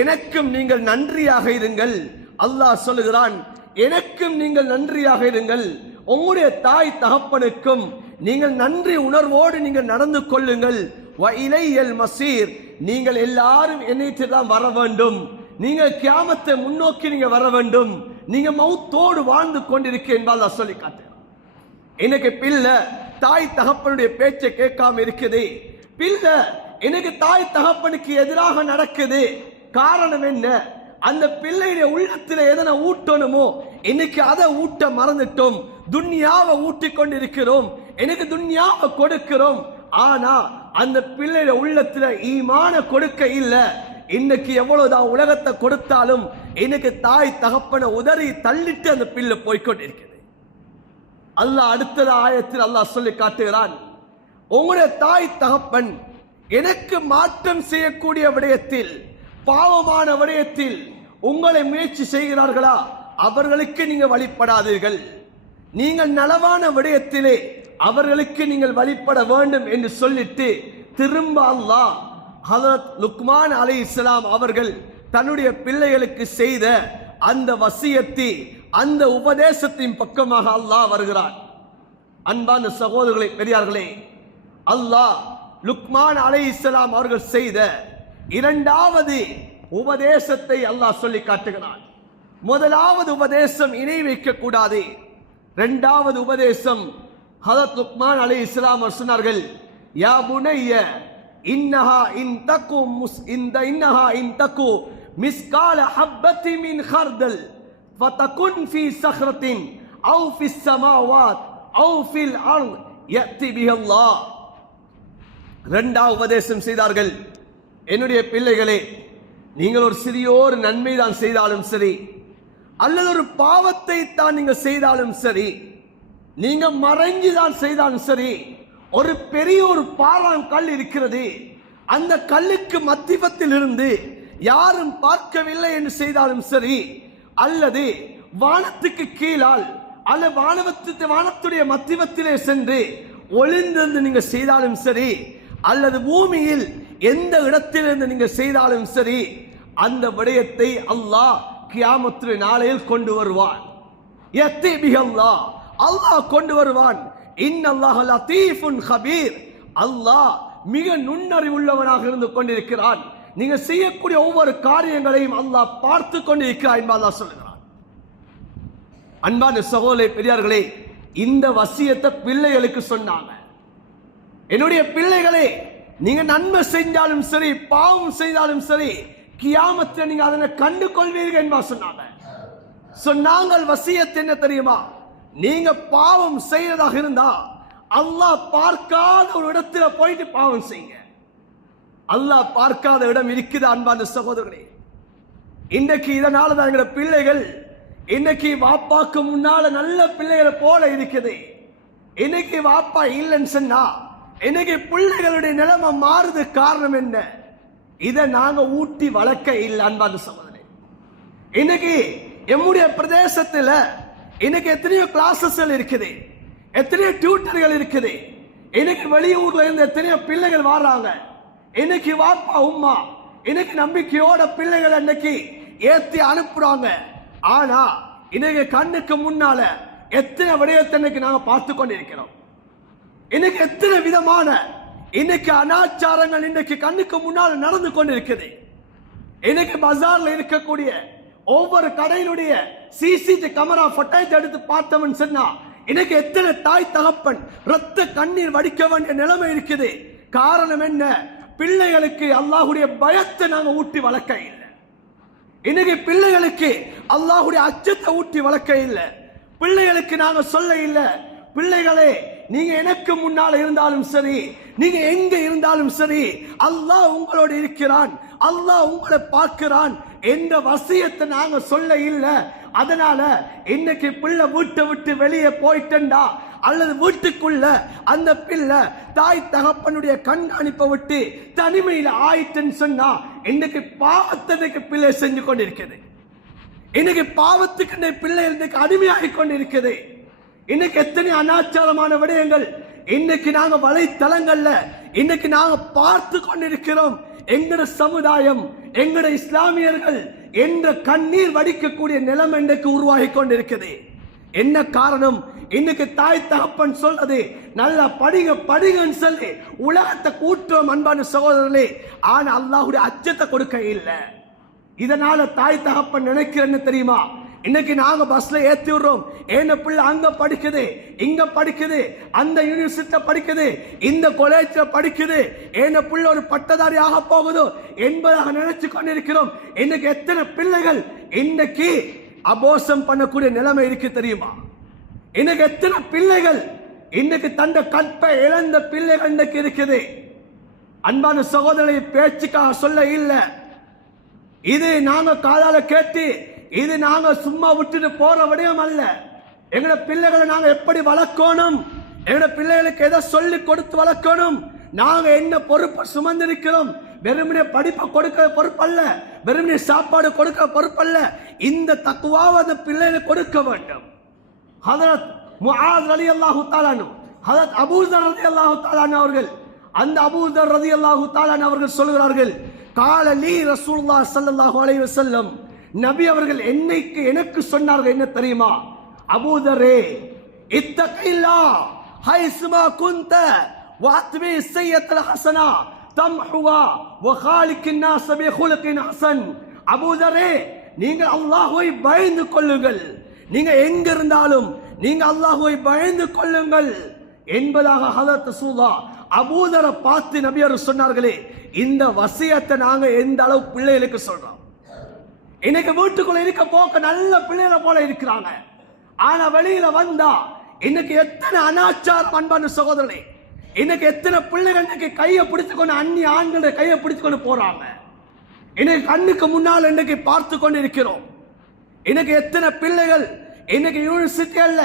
எனக்கும் நீங்கள் நன்றியாக இருங்கள். அல்லாஹ் சொல்லுகிறான், எனக்கும் நீங்கள் நன்றியாக இருங்கள். உங்களுடைய தாய் தகப்பனுக்கும் நீங்கள் நன்றி உணர்வோடு நீங்கள் நடந்து கொள்ளுங்கள். வ இலையல் மசீர், நீங்கள் எல்லாரும் என்னைக்கு தான் வர வேண்டும். நீங்கள் கியாமத்தை முன்னோக்கி நீங்க வர வேண்டும். நீங்க மௌத்தோடு வாழ்ந்து கொண்டிருக்க என்பால் அல்லாஹ் சொல்லி காட்டுகிறான். எனக்கு பிள்ளை தாய் தகப்பனுடைய பேச்சை கேட்காம இருக்குது. பிள்ளை எனக்கு தாய் தகப்பனுக்கு எதிராக நடக்குது. காரணம் என்ன? அந்த பிள்ளையுடைய உள்ளத்தில் எதனை ஊட்டணுமோ இன்னைக்கு அதை ஊட்ட மறந்துட்டோம். துன்யாவை ஊட்டி கொண்டிருக்கிறோம், எனக்கு துன்யாவை கொடுக்கிறோம். ஆனா அந்த பிள்ளையுடைய உள்ளத்துல ஈமான கொடுக்க இல்ல. இன்னைக்கு எவ்வளவுதான் உலகத்தை கொடுத்தாலும் இன்னைக்கு தாய் தகப்பனை உதறி தள்ளிட்டு அந்த பிள்ளை போய்கொண்டிருக்கிறது. அல்லாஹ் அடுத்த ஆயத்தில் அல்லாஹ் சொல்லி காட்டுகிறான், உங்களுடைய தாய் தகப்பன் எனக்கு மாற்றம் செய்யக்கூடிய விடயத்தில், பாவமான விடயத்தில் உங்களை முயற்சி செய்கிறார்களா, அவர்களுக்கு நீங்க வழிபடாதீர்கள். நீங்கள் நலவான விடயத்திலே அவர்களுக்கு நீங்கள் வழிபட வேண்டும் என்று சொல்லிட்டு திரும்ப அல்லாஹ் ஹஜ்ரத் லுக்மான் அலைஹிஸ்ஸலாம் அவர்கள் தன்னுடைய பிள்ளைகளுக்கு செய்த அந்த வசியத்தை, அந்த உபதேசத்தின் பக்கமாக அல்லாஹ் வருகிறார். அன்பான சகோதரர்களே, பெரியார்களே, அல்லாஹ் லுக்மான் அலைஹிஸ்ஸலாம் அவர்கள் செய்த 2வது உபதேசத்தை அல்லாஹ் சொல்லி காட்டுகிறான். முதலாவது உபதேசம் இணை வைக்க கூடாது. 2வது உபதேசம் ஹஜ்ரத் லுக்மான் அலைஹிஸ்ஸலாம் சொன்னார்கள், யா புனைய இன்னஹா இன் தகு மிஸ்கால ஹப்பத்தி மின் ஹர்தல் ஃபதகுன் ஃபீ ஸஹ்ரத்தின் அவ் ஃபிஸ் ஸமாவாத் அவ் ஃபில் அர்த் யத்தி பிஹல்லாஹ். 2வது உபதேசம் செய்தார்கள், என்னுடைய பிள்ளைகளே, நீங்கள் ஒரு சிறியோர் நன்மை தான் செய்தாலும் சரி, அல்லது ஒரு பாவத்தை தான் நீங்கள் செய்தாலும் சரி, நீங்க மறைஞ்சு தான் செய்தாலும் சரி, ஒரு பெரிய ஒரு பாறாங்கல் இருக்கிறது, அந்த கல்லுக்கு மத்தியத்தில் இருந்து யாரும் பார்க்கவில்லை என்று செய்தாலும் சரி, அல்லது வானத்துக்கு கீழால் அல்ல வானத்துடைய மத்தியத்திலே சென்று ஒளிந்திருந்து நீங்க செய்தாலும் சரி, அல்லது பூமியில் எந்த இடத்திலிருந்து நீங்க செய்தாலும் சரி, அந்த விடயத்தை அல்லாஹ் கியாமத்து நாளையில் கொண்டு வருவான். அல்லாஹ் கொண்டு வருவான். இன்னல்லாஹ லதீஃபுன் கபீர். அல்லாஹ் மிக நுண்ணறிவுள்ளவனாக இருந்து கொண்டிருக்கிறான். நீங்க செய்யக்கூடிய ஒவ்வொரு காரியங்களையும் அல்லாஹ் பார்த்து கொண்டிருக்கிறான் என்று அல்லாஹ் சொல்லுகிறான். அன்பான சகோதர பெரியார்களே, இந்த வசியத்தை பிள்ளைகளுக்கு சொன்னாங்க. என்னுடைய பிள்ளைகளே, நீங்க நன்மை செஞ்சாலும் சரி, பாவம் செய்தாலும் சரி, கியாமத்தில் நீங்க அதனை கண்டு கொள்வீர்கள் என்பா சொன்னாங்க. சொன்னாங்கள் வசியத் என்ன தெரியுமா? நீங்க பாவம் செய்யறதாக இருந்தா அல்லாஹ் பார்க்காத ஒரு இடத்துல போயிட்டு பாவம் செய்யுங்க. அல்லாஹ் பார்க்காத இடம் இருக்குது அன்பான சகோதரர்களே. இன்றைக்கு இதனால தான் எங்க பிள்ளைகள் இன்னைக்கு வாப்பாக்கு முன்னால நல்ல பிள்ளைகளை போல இருக்குது. இன்னைக்கு வாப்பா இல்லைன்னு சொன்னா இன்னைக்கு பிள்ளைகளுடைய நிலைமை மாறுது. காரணம் என்ன? இதை நாங்க ஊட்டி வளர்க்க இல்லை அன்பான சகோதரர்களே. இன்னைக்கு எம்முடைய பிரதேசத்துல இன்னைக்கு எத்தனையோ கிளாஸஸ் இருக்குது, எத்தனையோ டியூட்டர்கள் இருக்குது. இன்னைக்கு வெளியூர்ல இருந்து எத்தனையோ பிள்ளைகள் வர்றாங்க. இன்னைக்கு வாப்பா உம்மா இன்னைக்கு நம்பிக்கையோட பிள்ளைகள் இன்னைக்கு ஏத்தி அனுப்புறாங்க. ஆனா இன்னைக்கு கண்ணுக்கு முன்னால எத்தனை விடயத்தை இன்னைக்கு நாங்க பார்த்து கொண்டிருக்கிறோம். இன்னைக்கு எத்தனை விதமான இன்னைக்கு அனாச்சாரங்கள் இன்னைக்கு கண்ணுக்கு முன்னால நடந்து கொண்டிருக்குது. இன்னைக்கு பஜார்ல இருக்கக்கூடிய ஒவ்வொரு கடையினுடைய சிசிடிவி கேமரா போட்டோஸ் எடுத்து பார்த்தவன் சொன்னா இன்னைக்கு எத்தனை தாய் தகப்பன் ரத்த கண்ணீர் வடிக்க வேண்டிய நிலைமை இருக்குது. காரணம் என்ன? பிள்ளைகளுக்கு அல்லாஹ்வுடைய பயத்தை நாங்க ஊட்டி வளர்க்க இல்லை. இன்னைக்கு பிள்ளைகளுக்கு அல்லாஹ்வுடைய அச்சத்தை ஊட்டி வளர்க்க இல்லை. பிள்ளைகளுக்கு நாங்க சொல்ல இல்லை, பிள்ளைகளே நீங்க எனக்கு முன்னால இருந்தாலும் சரி, நீங்க எங்க இருந்தாலும் சரி, அல்லாஹ் உங்களோடு இருக்கிறான், அல்லாஹ் உங்களை பார்க்கிறான் என்ற வசியத்தை நாங்க சொல்ல இல்லை. அதனால இன்னைக்கு பிள்ளை வீட்டை விட்டு வெளியே போயிட்டா அல்லது வீட்டுக்குள்ள அந்த பிள்ளை தாய் தகப்பனுடைய கண்காணிப்பை விட்டு தனிமையில ஆயிட்டுன்னு சொன்னா இன்னைக்கு பாவத்திற்கு பிள்ளை செஞ்சு கொண்டிருக்கிறது. இன்னைக்கு பாவத்துக்கு பிள்ளை இன்னைக்கு அடிமையாகி கொண்டிருக்கிறது. இன்னைக்கு எத்தனை அனாச்சாரமான விடயங்கள் இன்னைக்கு நாங்க வலைத்தளங்கள்ல இன்னைக்கு நாங்க பார்த்து கொண்டிருக்கிறோம். எங்கட சமுதாயம், எங்கட இஸ்லாமியர்கள் என்ற கண்ணீர் வடிக்கக்கூடிய நிலைமை இன்றைக்கு உருவாகி கொண்டிருக்கிறது. என்ன காரணம்? இன்னைக்கு தாய் தகப்பன் சொல்றது நல்லா படிங்க படிங்கன்னு சொல்லி உலகத்தை கூட்டுறோம் அன்பான சகோதரர்களே. ஆனா அல்லாஹ்வுடைய அச்சத்தை கொடுக்க இல்லை. இதனால தாய் தகப்பன் நினைக்கிறேன்னு தெரியுமா? இன்னைக்கு நாங்க பஸ்ல ஏத்தி விடுறோம், என்ன பிள்ளை அங்க படிக்குது, இங்க படிக்குது, அந்த யூனிவர்சிட்டியில படிக்குது, இந்த காலேஜ்ல படிக்குது, என்ன பிள்ளை ஒரு பட்டதாரி ஆக போகுது என்பதாக நினைச்சு கொண்டிருக்கிறோம். இன்னைக்கு எத்தனை பிள்ளைகள் இன்னைக்கு அபோஷம் பண்ணக்கூடிய நிலைமை இருக்கு தெரியுமா? இன்னைக்கு எத்தனை பிள்ளைகள் இன்னைக்கு தந்த கற்பை இழந்த பிள்ளைகள் இன்னைக்கு இருக்குது. அன்பான சகோதரனை பேச்சுக்காக சொல்ல இல்லை, இது நாங்க காதால கேட்டு இது நாங்க சும்மா விட்டுட்டு போற விடயம் அல்ல. எங்கட பிள்ளைகளை நாங்க எப்படி வளர்க்கணும், எங்கட பிள்ளைகளுக்கு எதை சொல்லி கொடுத்து வளர்க்கணும், நாங்க என்ன பொறுப்பை சுமந்திருக்கிறோம். வெறுமனே படிப்பை கொடுக்கிற பொறுப்பல்ல, வெறுமனே சாப்பாடு கொடுக்கிற பொறுப்பல்ல. இந்த தக்குவாவை அந்த பிள்ளைகளுக்கு கொடுக்க வேண்டும். ஹதரத் முஆத் ரலியல்லாஹு தஆலா அன்ஹு, ஹதரத் அபூதர் ரலியல்லாஹு தஆலா அன்ஹு அவர்கள், அந்த அபூதர் ரலியல்லாஹு தஆலா அன்ஹு அவர்கள் சொல்கிறார்கள், கால லீ ரசூலுல்லாஹ் ஸல்லல்லாஹு அலைஹி வஸல்லம், நபி அவர்கள் என்னைக்கு எனக்கு சொன்னார்கள் என்ன தெரியுமா? அபூதரே இத்தகில்லாஹ் ஹைஸ்மா குன்த வஅத்பி ஸய்யத்தல் ஹஸனா தம்ஹுவா வகாலிகின் நாஸ பிகுலுகின் ஹஸன். அபூதரே நீங்கள் அல்லாஹ்வை பயந்து கொள்ளுங்கள், நீங்க எங்க இருந்தாலும் நீங்க அல்லாஹ்வை பயந்து கொள்ளுங்கள் என்பதாக ஹதரத் ரசூலுல்லாஹ் அபூதரை பார்த்து நபி அவர்கள் சொன்னார்களே. இந்த வசியத்தை நாங்க எந்த அளவு பிள்ளைகளுக்கு சொல்றோம். இன்னைக்கு வீட்டுக்குள்ள இருக்க போக்க நல்ல பிள்ளைகளை போல இருக்கிறாங்க, ஆனா வெளியில வந்தா இன்னைக்கு எத்தனை அனாச்சாரம் அன்பான சகோதரனே. இன்னைக்கு எத்தனை பிள்ளைகள் இன்னைக்கு கையை பிடித்துக்கொண்டு அந்நிய ஆண்களுடைய கையை பிடித்துக்கொண்டு போறாங்க. இன்னைக்கு கண்ணுக்கு முன்னால் இன்னைக்கு பார்த்து கொண்டு இருக்கிறோம். இன்னைக்கு எத்தனை பிள்ளைகள் இன்னைக்கு யூனிவர்சிட்டி அல்ல,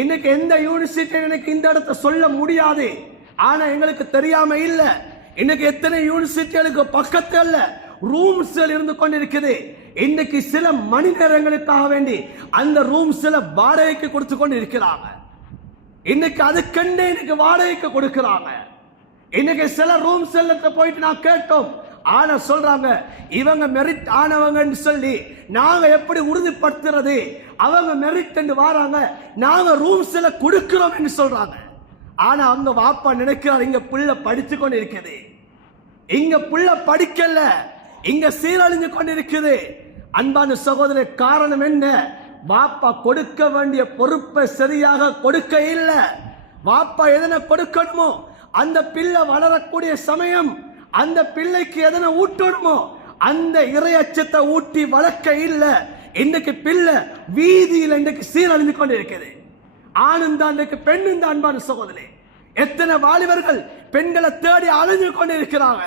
இன்னைக்கு எந்த யூனிவர்சிட்டி எனக்கு இந்த இடத்தை சொல்ல முடியாது, ஆனா எங்களுக்கு தெரியாம இல்ல. இன்னைக்கு எத்தனை யூனிவர்சிட்டிகளுக்கு பக்கத்துல ரூம்ஸ் இருந்து கொண்டிருக்குது. இன்னைக்கு சில மணி நேரங்களுக்காக வேண்டி அந்த ரூம் சில வாடகைக்கு கொடுத்து கொண்டு இருக்கிறாங்க. இன்னைக்கு அதுக்கண்டே இன்னைக்கு வாடகைக்கு கொடுக்கிறாங்க. இன்னைக்கு சில ரூம் செல்லத்தை போயிட்டு நான் கேட்டோம். ஆனா சொல்றாங்க இவங்க மெரிட் ஆனவங்கன்னு சொல்லி நாங்க எப்படி உறுதிப்படுத்துறது, அவங்க மெரிட் என்று வராங்க, நாங்க ரூம் செல்ல கொடுக்கிறோம் என்று சொல்றாங்க. ஆனா அவங்க வாப்பா நினைக்கிறார் இங்க புள்ள படிச்சு கொண்டு இருக்குது, இங்க புள்ள படிக்கல, இங்க சீரழிஞ்சு கொண்டு இருக்குது. அன்பான சகோதர, காரணம் என்ன? வாப்பா கொடுக்க வேண்டிய பொறுப்பை சரியாக கொடுக்க இல்லை. வாப்பா எதனை கொடுக்கணுமோ அந்த பிள்ளை வளரக்கூடிய சமயம் அந்த பிள்ளைக்கு எதனை ஊட்டணுமோ அந்த இறையச்சத்தை ஊட்டி வளர்க்க இல்லை. இன்னைக்கு பிள்ளை வீதியில் இன்றைக்கு சீரழிந்து கொண்டு இருக்குது. ஆணும் தான் இன்றைக்கு பெண்ணும் தான். அன்பான சகோதரே, எத்தனை வாலிபர்கள் பெண்களை தேடி அலைஞ்சு கொண்டு இருக்கிறாங்க.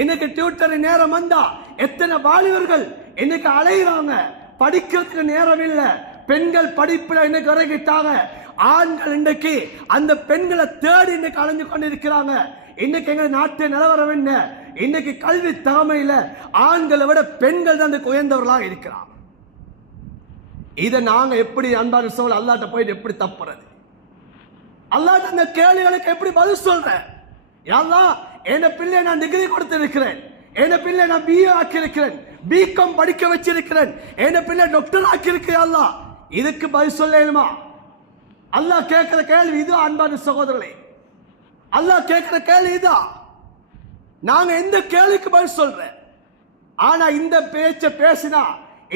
இன்னைக்கு டியூட்டர் நேரம் வந்தா எத்தனை வாலிபர்கள் இன்னைக்கு அலைகிறாங்க. படிக்கிறதுக்கு நேரம் இல்லை. பெண்கள் படிப்புல இன்னைக்கு இறங்கிட்டாங்க. ஆண்கள் இன்னைக்கு அந்த பெண்களை தேடி இன்னைக்கு அலைஞ்சு கொண்டு இருக்கிறாங்க. இன்னைக்கு எங்க நாட்டு நிலவரம் என்ன? இன்னைக்கு கல்வி தகமையில ஆண்களை விட பெண்கள் தான் உயர்ந்தவர்களாக இருக்கிறாங்க. இதை நாங்க எப்படி அன்பான சோழ அல்லாட்ட போயிட்டு எப்படி தப்புறது? அல்லாட்ட அந்த கேள்விகளுக்கு எப்படி பதில் சொல்றேன்? யாரெல்லாம் என்ன பிள்ளை நான் டிகிரி கொடுத்திருக்கிறேன், என்ன பிள்ளை நான் பிஏ ஆக்கியிருக்கிறேன், பிகாம் படிக்க வச்சிருக்கிறேன், என்ன பிள்ளை டாக்டர் ஆக்கியிருக்கிறேன். இதுக்கு பதில் சொல்லணுமா? அல்லாஹ் கேட்கிற கேள்வி இது. அன்பான சகோதரர்களே, அல்லாஹ் கேட்கிற கேள்வி இதுதான். நாங்க எந்த கேள்விக்கு பதில் சொல்றேன்? ஆனா இந்த பேச்ச பேசினா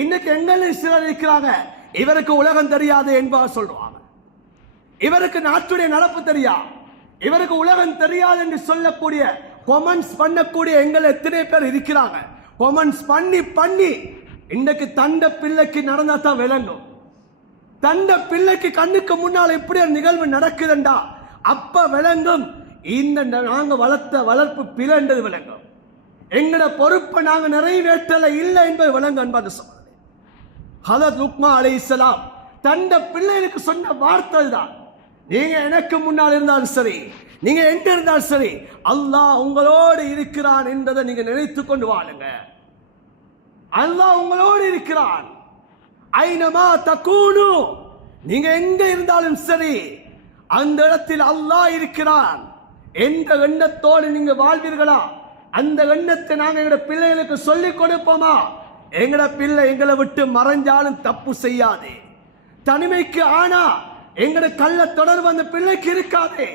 இன்னைக்கு எங்களை சிலர் இருக்கிறாங்க, இவருக்கு உலகம் தெரியாது என்பார் சொல்றாங்க. இவருக்கு நாட்டுடைய நடப்பு தெரியா, இவருக்கு உலகம் தெரியாது என்று சொல்லக்கூடிய கொமெண்ட்ஸ் பண்ணக்கூடிய எங்களை எத்தனை பேர் இருக்கிறாங்க. கொமெண்ட்ஸ் பண்ணி பண்ணி இன்னைக்கு தண்ட பிள்ளைக்கு நடந்தா தான் விளங்கும். தண்ட பிள்ளைக்கு கண்ணுக்கு முன்னால் எப்படி ஒரு நிகழ்வு நடக்குதுண்டா அப்ப விளங்கும். இந்த நாங்க வளர்த்த வளர்ப்பு பிறந்தது விளங்கும். எங்கட பொறுப்பை நாங்க நிறைவேற்றல இல்லை என்பது விளங்கும். அன்பான சகோதரர்களே, ஹதரத் லுக்மான் அலைஹிஸ்ஸலாம் தண்ட பிள்ளைகளுக்கு சொன்ன வார்த்தை தான், நீங்க எனக்கு முன்னால் இருந்தாலும் சரி, நீங்க எங்க இருந்தாலும் சரி, அல்லாஹ் உங்களோடு இருக்கிறான் என்பதை நீங்க நினைத்து கொண்டு வாழுங்க. அல்லாஹ் உங்களோடு இருக்கிறான். ஐனமா தகூனு, நீங்க எங்க இருந்தாலும் சரி அந்த இடத்தில் அல்லாஹ் இருக்கிறான் என்ற எண்ணத்தோடு நீங்க வாழ்வீர்களா? அந்த எண்ணத்தை நாங்க எங்க பிள்ளைகளுக்கு சொல்லிக் கொடுப்போமா? எங்கட பிள்ளை எங்களை விட்டு மறைஞ்சாலும் தப்பு செய்யாது. தனிமைக்கு ஆனா எங்கட கள்ள தொடர்பு அந்த பிள்ளைக்கு இருக்காது.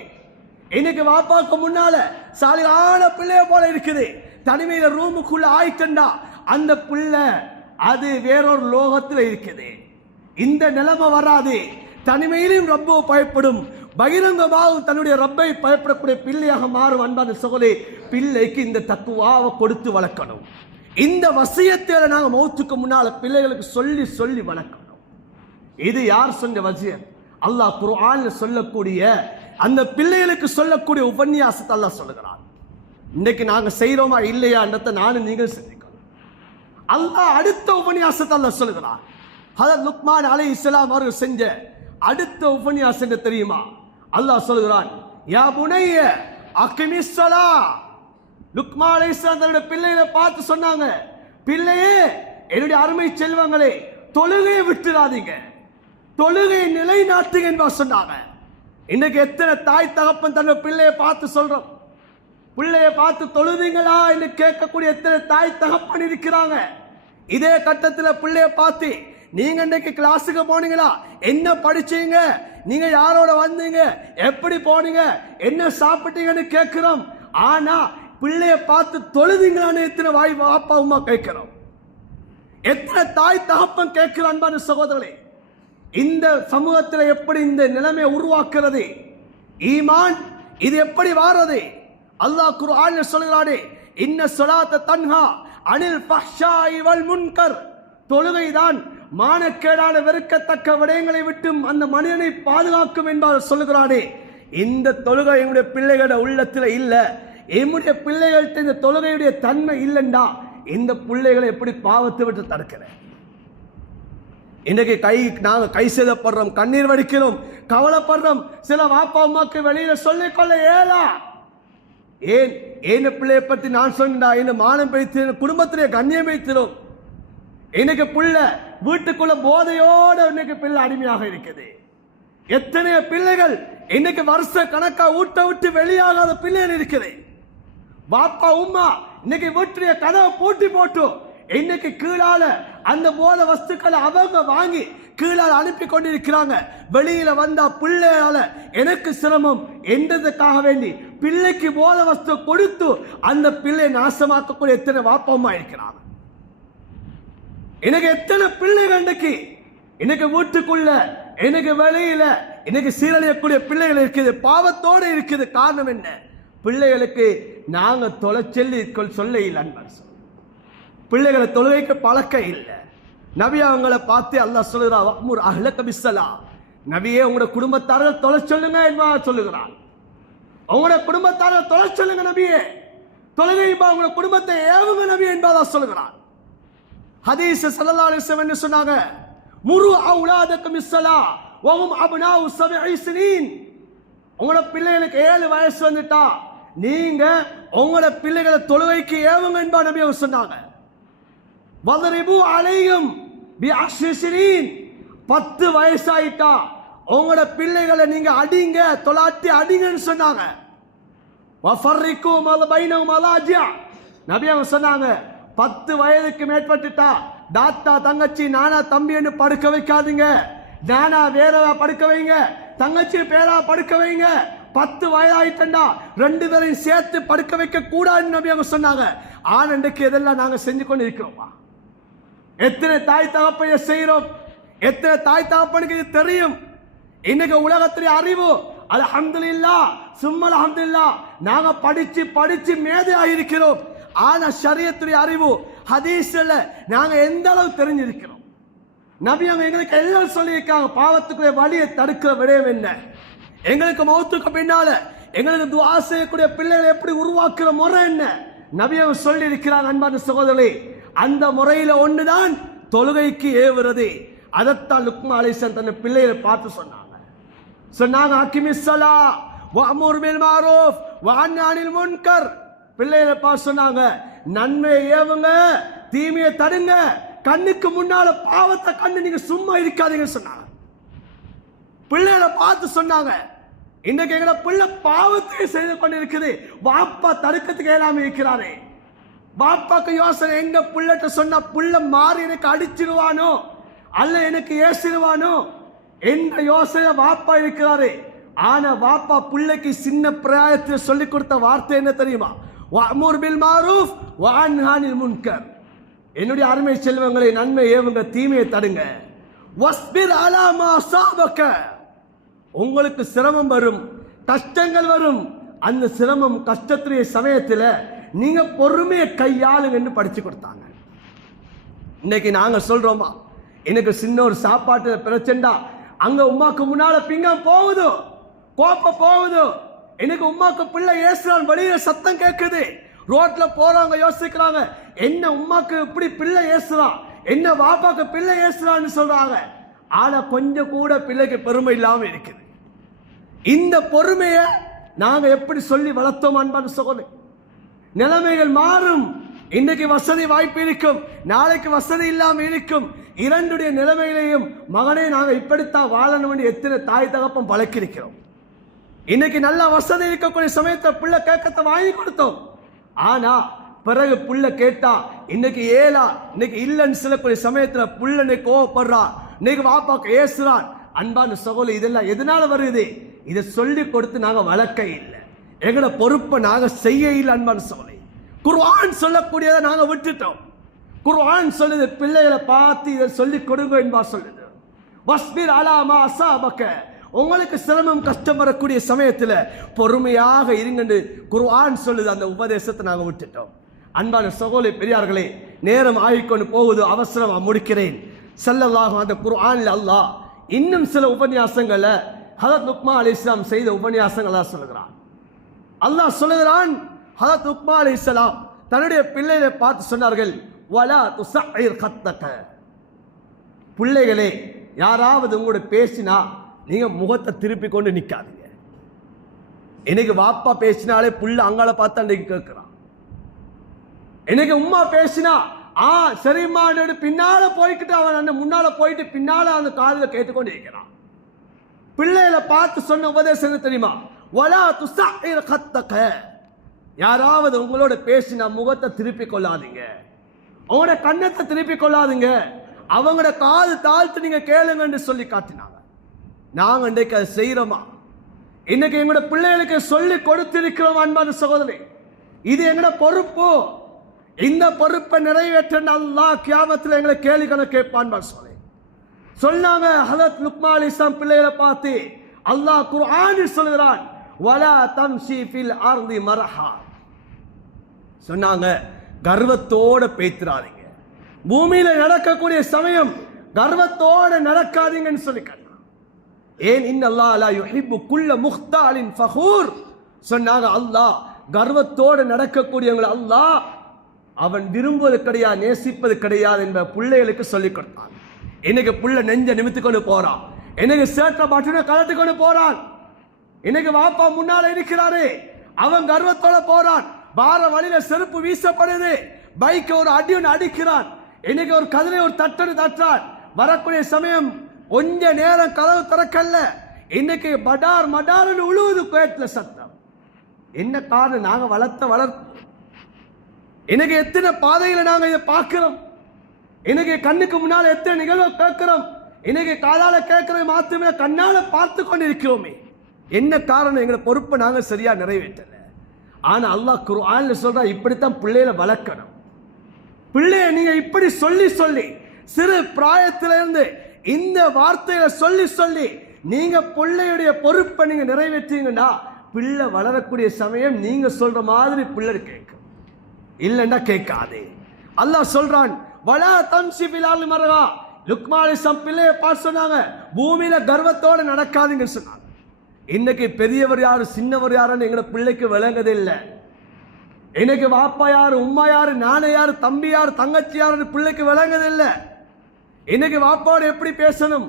இன்னைக்கு வாப்பாக்கு முன்னால சாலியான பிள்ளைய போல இருக்குது, தனிமையில ரூமுக்குள்ள ஆயிட்டா அந்த பிள்ளை அது வேறொரு லோகத்தில் இருக்குது. இந்த நிலைமை வராது. தனிமையிலும் ரப்போ பயப்படும், பகிரங்கமாகவும் தன்னுடைய ரப்பை பயப்படக்கூடிய பிள்ளையாக மாறும். அன்பான சகோதரே, பிள்ளைக்கு இந்த தக்குவாவை கொடுத்து வளர்க்கணும். இந்த வசியத்தை நாங்கள் மௌத்துக்கு முன்னால பிள்ளைகளுக்கு சொல்லி சொல்லி வளர்க்கணும். இது யார் சொன்ன வசியம்? அல்லாஹ் குர்ஆன்ல சொல்லக்கூடிய அந்த பிள்ளைகளுக்கு சொல்லக்கூடிய உபன்யாசத்தை அல்லாஹ் சொல்லுகிறான். இன்னைக்கு நாங்க செய்யறோமா இல்லையான்றதை நானும் நீங்கள் சிந்திக்கணும். அல்லாஹ் அடுத்த உபன்யாசத்தை அல்லாஹ் சொல்லுகிறான். ஹதரத் லுக்மான் அலைஹிஸ்ஸலாம் அவர்கள் செஞ்ச அடுத்த உபன்யாசம் தெரியுமா? அல்லாஹ் சொல்லுகிறான், யா புனைய அகிமிஸ் ஸலா. லுக்மான் அலைஹிஸ்ஸலாம் தன்னுடைய பிள்ளைகளை பார்த்து சொன்னாங்க, பிள்ளையே, என்னுடைய அருமை செல்வங்களே, தொழுகையை விட்டுறாதீங்க, தொழுகையை நிலைநாட்டுங்க என்பா சொன்னாங்க. இன்னைக்கு எத்தனை தாய் தகப்பன் தன்னுடைய பிள்ளையை பார்த்து சொல்றோம், பிள்ளைய பார்த்து தொழுவீங்களா என்று கேட்கக்கூடிய எத்தனை தாய் தகப்பன் இருக்கிறாங்க. இதே கட்டத்தில் பிள்ளைய பார்த்து நீங்க இன்னைக்கு கிளாஸுக்கு போனீங்களா, என்ன படிச்சீங்க, நீங்க யாரோட வந்தீங்க, எப்படி போனீங்க, என்ன சாப்பிட்டீங்கன்னு கேட்கிறோம். ஆனா பிள்ளைய பார்த்து தொழுவீங்களான்னு எத்தனை வாய் அப்பா அம்மா கேட்கிறோம், எத்தனை தாய் தகப்பன் கேட்கிறோம். அன்பான சகோதரர்களே, இந்த சமூகத்தில் எப்படி இந்த நிலைமையை உருவாக்குறது? ஈமான் இது எப்படி வாரது? அல்லாஹ் குர்ஆன்ல சொல்கிறானே, இன்ன ஸலாத்த தன்ஹா அனில் ஃபஹ்ஷாஇ வல் முன்கர். தொழுகைதான் மானக்கேடான வெறுக்கத்தக்க விடயங்களை விட்டு அந்த மனிதனை பாதுகாக்கும் என்பார் சொல்லுகிறானே. இந்த தொழுகை என்னுடைய பிள்ளைகளோட உள்ளத்தில் இல்ல, என்னுடைய பிள்ளைகள்கிட்ட இந்த தொழுகையுடைய தன்மை இல்லைண்டா இந்த பிள்ளைகளை எப்படி பாவத்தை விட்டு தடுக்கிறேன்? இன்றைக்கு நாங்க கை சேதப்படுறோம், கண்ணீர் வடிக்கிறோம், கவலைப்படுறோம். சில வாப்பா அம்மாக்கு வெளியில சொல்லிக்கொள்ள ஏலா. ஏன் பிள்ளையை பற்றி நான் சொன்னா என்ன மானம் வைத்து குடும்பத்திலே கண்ணியம் வைத்திரும். இன்னைக்கு பிள்ளை வீட்டுக்குள்ள போதையோட இன்னைக்கு பிள்ளை அடிமையாக இருக்குது. எத்தனையோ பிள்ளைகள் இன்னைக்கு வருஷ கணக்கா ஊட்ட விட்டு வெளியாகாத பிள்ளைகள் இருக்குது. பாப்பா உம்மா இன்னைக்கு வீட்டுடைய கதவை பூட்டி போட்டு இன்னைக்கு கீழால அந்த போத வஸ்துக்களை அவங்க வாங்கி கீழால அனுப்பி கொண்டிருக்கிறாங்க. வெளியில வந்தா பிள்ளையால எனக்கு சிரமம் என்றதுக்காக வேண்டி பிள்ளைக்கு போத வஸ்து கொடுத்து அந்த பிள்ளை நாசமாக்கக்கூடிய எத்தனை பாப்பா அம்மா இருக்கிறாங்க. எனக்கு எத்தனை பிள்ளைகள் இன்னைக்கு வீட்டுக்குள்ள எனக்கு வெளியில இன்னைக்கு சீரழியக்கூடிய பிள்ளைகள் இருக்குது, பாவத்தோடு இருக்குது. காரணம் என்ன? பிள்ளைகளுக்கு நாங்க தொலைச்சொல்லி சொல்ல இல்லை. பிள்ளைகளை தொழுகைக்கு பழக்க இல்லை. நபி அவங்களை பார்த்து அல்லாஹ் சொல்லுகிறார், வஅ்முர் அஹ்லக பிஸ்ஸலாஹ். நபியே உங்களோட குடும்பத்தார்கள் தொலை சொல்லுங்க என்பதாக சொல்லுகிறார். உங்களோட குடும்பத்தார்கள் தொலை சொல்லுங்க நபியே, தொழுகை உங்களோட குடும்பத்தை ஏவுங்க நபி என்பதாக சொல்லுகிறார். ஹதீஸ் ஸல்லல்லாஹு அலைஹி வஸல்லம் என்ன சொன்னாங்க? முரு அவுலாதக்கும் பிஸ்ஸலாஹ் வஹும் அப்னாஉ 7 சினீன். உங்களோட பிள்ளைகளுக்கு 7 வயசு வந்துட்டா நீங்க உங்களோட பிள்ளைகளை தொழுகைக்கு ஏவுங்க என்பா நபி அவங்க சொன்னாங்க. வதரிபு அலைஹிம் பி10 சினீன். 10 வயசாயிட்டா உங்களோட பிள்ளைகளை நீங்க அடிங்க, தொலாட்டி அடிங்கன்னு சொன்னாங்க. வஃபர்ரிகு மா பைனஹும் அலாஜியா. நபி அவங்க சொன்னாங்க 10 வயதுக்கு மேற்பட்டுட்டா தாத்தா தங்கச்சி நானா தம்பி என்று படுக்க வைக்காதீங்க. நானா வேறவா படுக்க வைங்க, தங்கச்சி பேரா படுக்க வைங்க. 10 வயதாயிட்டா 2 பேரையும் சேர்த்து படுக்க வைக்க கூடாதுன்னு நபி அவங்க சொன்னாங்க. ஆனா இன்றைக்கு இதெல்லாம் நாங்க செஞ்சு கொண்டு இருக்கிறோமா? எத்தனை தாய் தகப்பைய செய்யறோம்? எத்தனை தாய் தகப்பனுக்கு இது தெரியும்? இன்னைக்கு உலகத்துடைய அறிவு அல்ஹம்துலில்லாஹ் சும்மா அல்ஹம்துலில்லாஹ் நாங்க படிச்சு படிச்சு மேதையாக இருக்கிறோம். ஆனா ஷரியத்துடைய அறிவு ஹதீஸ்ல நாங்க எந்த அளவு தெரிஞ்சிருக்கிறோம்? நபி அவங்க எங்களுக்கு எல்லாம் சொல்லியிருக்காங்க. பாவத்துக்குரிய வழியை தடுக்கிற விடயம் என்ன? எங்களுக்கு மௌத்துக்கு பின்னால எங்களுக்கு துஆ செய்யக்கூடிய பிள்ளைகளை எப்படி உருவாக்குற முறை என்ன? நபி அவங்க சொல்லி இருக்கிறாங்க. அன்பான சகோதரர்களே, அந்த முறையில ஒண்ணுதான் தொழுகைக்கு ஏவுறது. அதைத்தான் லுக்மான் அலைஹிஸ்ஸலாம் தன் பிள்ளைகளை பார்த்து சொன்னாங்க அகிமிஸ்ஸலா வஅமுர் பில் மஅரூஃப் வஅன்ஹி அனில் முன்கர். பிள்ளைகளை பார்த்து சொன்னாங்க, நன்மையை ஏவுங்க, தீமையை தடுங்க. கண்ணுக்கு முன்னால பாவத்தை கண்டு நீங்க சும்மா இருக்காதீங்கன்னு சொன்னாங்க. பிள்ளைகளை பார்த்து சொன்னாங்க. இன்னைக்கு எங்களை பிள்ளை பாவத்தை செய்து கொண்டிருக்குது. வாப்பா தடுக்கிறதுக்கு இயலாம இருக்கிறாரே. வாப்பாக்கு யோசனை, எங்க பிள்ளைகிட்ட சொன்னா புள்ள மாறி எனக்கு அடிச்சிருவானோ அல்ல எனக்கு ஏசிடுவானோ என்ற யோசனை வாப்பா இருக்கிறாரு. ஆனா வாப்பா பிள்ளைக்கு சின்ன பிராயத்தில் சொல்லி கொடுத்த வார்த்தை என்ன தெரியுமா? வஅமுர் பில் மஅரூஃப் வஅன்ஹி அனில் முன்கர். என்னுடைய அருமை செல்வங்களை, நன்மை ஏவுங்க, தீமையை தடுங்க. வஸ்பிர் அலா மா அஸாபக. உங்களுக்கு சிரமம் வரும், கஷ்டங்கள் வரும். அந்த சிரமம் கஷ்டத்துடைய சமயத்தில் நீங்க பொறுமையை கையாளுங்கன்னு படிச்சு கொடுத்தாங்க. இன்னைக்கு நாங்க சொல்றோமா, எனக்கு சின்ன ஒரு சாப்பாட்டு பிரச்சனை, அங்க உமாக்கு முன்னால பிங்கம் போகுது, கோப்ப போகுது. எனக்கு உமாக்கு பிள்ளை ஏசுறான், வெளியில சத்தம் கேட்குது. ரோட்ல போறவங்க யோசிக்கிறாங்க, என்ன உமாக்கு இப்படி பிள்ளை ஏசுறான், என்ன பாப்பாக்கு பிள்ளை ஏசுறான்னு சொல்றாங்க. ஆனா கொஞ்சம் கூட பிள்ளைக்கு பெருமை இல்லாம இருக்குது. இந்த பொறுமையை நாங்க எப்படி சொல்லி வளர்த்தோம்? அன்பான சகோதரர், நிலைமைகள் மாறும். இன்னைக்கு வசதி வாய்ப்பு இருக்கும், நாளைக்கு வசதி இல்லாம இருக்கும். இரண்டுடைய நிலைமைகளையும் மகனே நாங்க இப்படித்தான் வாழணும் என்று எத்தனை தாய் தகப்பம் பழக்கிருக்கிறோம். இன்னைக்கு நல்ல வசதி இருக்கக்கூடிய சமயத்தை பிள்ளை கேட்கத்தை வாங்கி கொடுத்தோம். ஆனா பிறகு புள்ள கேட்டா இன்னைக்கு ஏலா, இன்னைக்கு இல்லைன்னு சொல்லக்கூடிய சமயத்துல புள்ள கோவப்படுறா, இன்னைக்கு வாப்பாக்கு ஏசுறான். அன்பான சகோதரி, இதெல்லாம் எதனால வருது? இதை சொல்லி கொடுத்து நாங்க வளர்க்க இல்லை, எங்களோட பொறுப்பை நாங்க செய்ய இல்லை. அன்பான சகோதரி, குர்ஆன் சொல்லக்கூடியதை நாங்க விட்டுட்டோம். குர்ஆன் சொல்லுது, பிள்ளைகளை பார்த்து இதை சொல்லி கொடுங்க என்பா சொல்லுது. வஸ்பிர் அலா மா அஸாபக. உங்களுக்கு சிரமம் கஷ்டம் வரக்கூடிய சமயத்தில் பொறுமையாக இருங்கன்னு குர்ஆன் சொல்லுது. அந்த உபதேசத்தை நாங்க விட்டுட்டோம். அன்பான சகோதரி பெரியார்களே, நேரம் ஆகிக்கொண்டு போகுது, அவசரமா முடிக்கிறேன். ஸல்லல்லாஹு அந்த குர்ஆன்ல அல்லாஹ் இன்னும் சில உபன்யாசங்களை ஹதரத் லுக்மான் அலைஹிஸ்ஸலாம் செய்த உபன்யாசங்களா சொல்லுகிறான். அல்லாஹ் சொல்லுகிறான், ஹதரத் லுக்மான் அலைஹிஸ்ஸலாம் தன்னுடைய பிள்ளைகளை பார்த்து சொன்னார்கள், வலா துஸஇர் கத்தக. பிள்ளைகளே, யாராவது உங்களோட பேசினா நீங்க முகத்தை திருப்பி கொண்டு நிக்காதீங்க. இன்னைக்கு வாப்பா பேசினாலே புள்ள அங்கால பார்த்து அன்றைக்கு கேட்கிறான். இன்னைக்கு உம்மா பேசினா சரிம்மான்னு பின்னால போய்கிட்டு அவன் அந்த முன்னால போயிட்டு பின்னால அந்த காதுல கேட்டுக்கொண்டு இருக்கிறான். பிள்ளைகளை பார்த்து சொன்ன உபதேசம் என்ன தெரியுமா? வலா துஸஇர் கத்தக, யாராவது உங்களோட பேசினா முகத்தை திருப்பி கொள்ளாதீங்க, அவங்களோட கண்ணத்தை திருப்பி கொள்ளாதீங்க, அவங்களோட காது தாழ்த்து நீங்க கேளுங்கன்னு சொல்லி காட்டினாங்க. நாங்க இன்றைக்கு அதை செய்யறோமா? இன்னைக்கு எங்களோட பிள்ளைகளுக்கு சொல்லி கொடுத்திருக்கிறோம். அன்பான சகோதரி, இது எங்களோட பொறுப்பு. இந்த பொறுப்பை நிறைவேற்ற அல்லாஹ் கியாமத்தில் எங்களை கேள்வி கணக்கு கேட்பான் சொல்லி சொன்னாங்க. ஹதரத் லுக்மான் அலைஹிஸ்ஸலாம் பிள்ளைகளை பார்த்து அல்லாஹ் குர்ஆனில் சொல்கிறான், வலா தம்ஷி ஃபில் அர்தி மரஹா. சொன்னாங்க, கர்வத்தோட பேத்துறாதீங்க, பூமியில நடக்கக்கூடிய சமயம் கர்வத்தோட நடக்காதீங்கன்னு சொல்லி சொன்னாங்க. ஏன்? இன்னல்லாஹ் லா யுஹிப்பு குல்ல முக்தாலின் ஃபகூர். சொன்னாங்க, அல்லாஹ் கர்வத்தோட நடக்கக்கூடியவங்களை அல்லாஹ் அவன் விரும்புவது கிடையாது, நேசிப்பது கிடையாது என்ப பிள்ளைகளுக்கு சொல்லிக் கொடுத்தான். இன்னைக்கு புள்ள நெஞ்ச நிமித்து கொண்டு போறான், இன்னைக்கு சேட்ட பட்டுன கலட்டு கொண்டு போறான். இன்னைக்கு வாப்பா முன்னால இருக்கிறாரு, அவன் கர்வத்தோட போறான், வார வழியில செருப்பு வீசப்படுது, பைக் ஒரு அடி ஒன்று அடிக்கிறான், இன்னைக்கு ஒரு கதிரை ஒரு தட்டனு தட்டான். வரக்கூடிய சமயம் கொஞ்ச நேரம் கதவு திறக்கல்ல, இன்னைக்கு மடார் மடார்னு உழுவுது கேட்ல சத்தம். என்ன காரணம்? நாங்க வளர்ப்பு. இன்னைக்கு எத்தனை பாதைகளை நாங்க இதை பார்க்கிறோம், இன்னைக்கு கண்ணுக்கு முன்னால எத்தனை நிகழ்வை கேட்கிறோம், இன்னைக்கு காதால கேட்கறது மாத்திரமே கண்ணால பார்த்து கொண்டு இருக்கிறோமே. என்ன காரணம்? எங்களை பொறுப்பை நாங்க சரியா நிறைவேற்றல. ஆனா அல்லாஹ் குர்ஆன்ல சொல்றா, இப்படித்தான் பிள்ளைகளை வளர்க்கணும். பிள்ளைய நீங்க இப்படி சொல்லி சொல்லி சிறு பிராயத்திலிருந்து இந்த வார்த்தையில சொல்லி சொல்லி நீங்க பிள்ளையுடைய பொறுப்பை நீங்க நிறைவேற்றீங்கன்னா பிள்ளை வளரக்கூடிய சமயம் நீங்க சொல்ற மாதிரி பிள்ளை கேட்கும், இல்லைன்னா கேட்காது. அல்லாஹ் சொல்றான், வலா தம்ஷி ஃபில் அர்தி மரஹா. லுக்மான் அலைஹிஸ்ஸலாம் பிள்ளையை பார்த்து சொன்னாங்க, பூமியில கர்வத்தோட நடக்காதீங்கன்னு சொன்னாங்க. இன்னைக்கு பெரியவர் யாரு சின்னவர் யாருன்னு எங்க பிள்ளைக்கு விளங்குது இல்லை. இன்னைக்கு வாப்பா யாரு உம்மா யாரு நானே யாரு தம்பி யாரு தங்கச்சி யாருன்னு பிள்ளைக்கு விளங்குது இல்லை. இன்னைக்கு வாப்பாவோட எப்படி பேசணும்,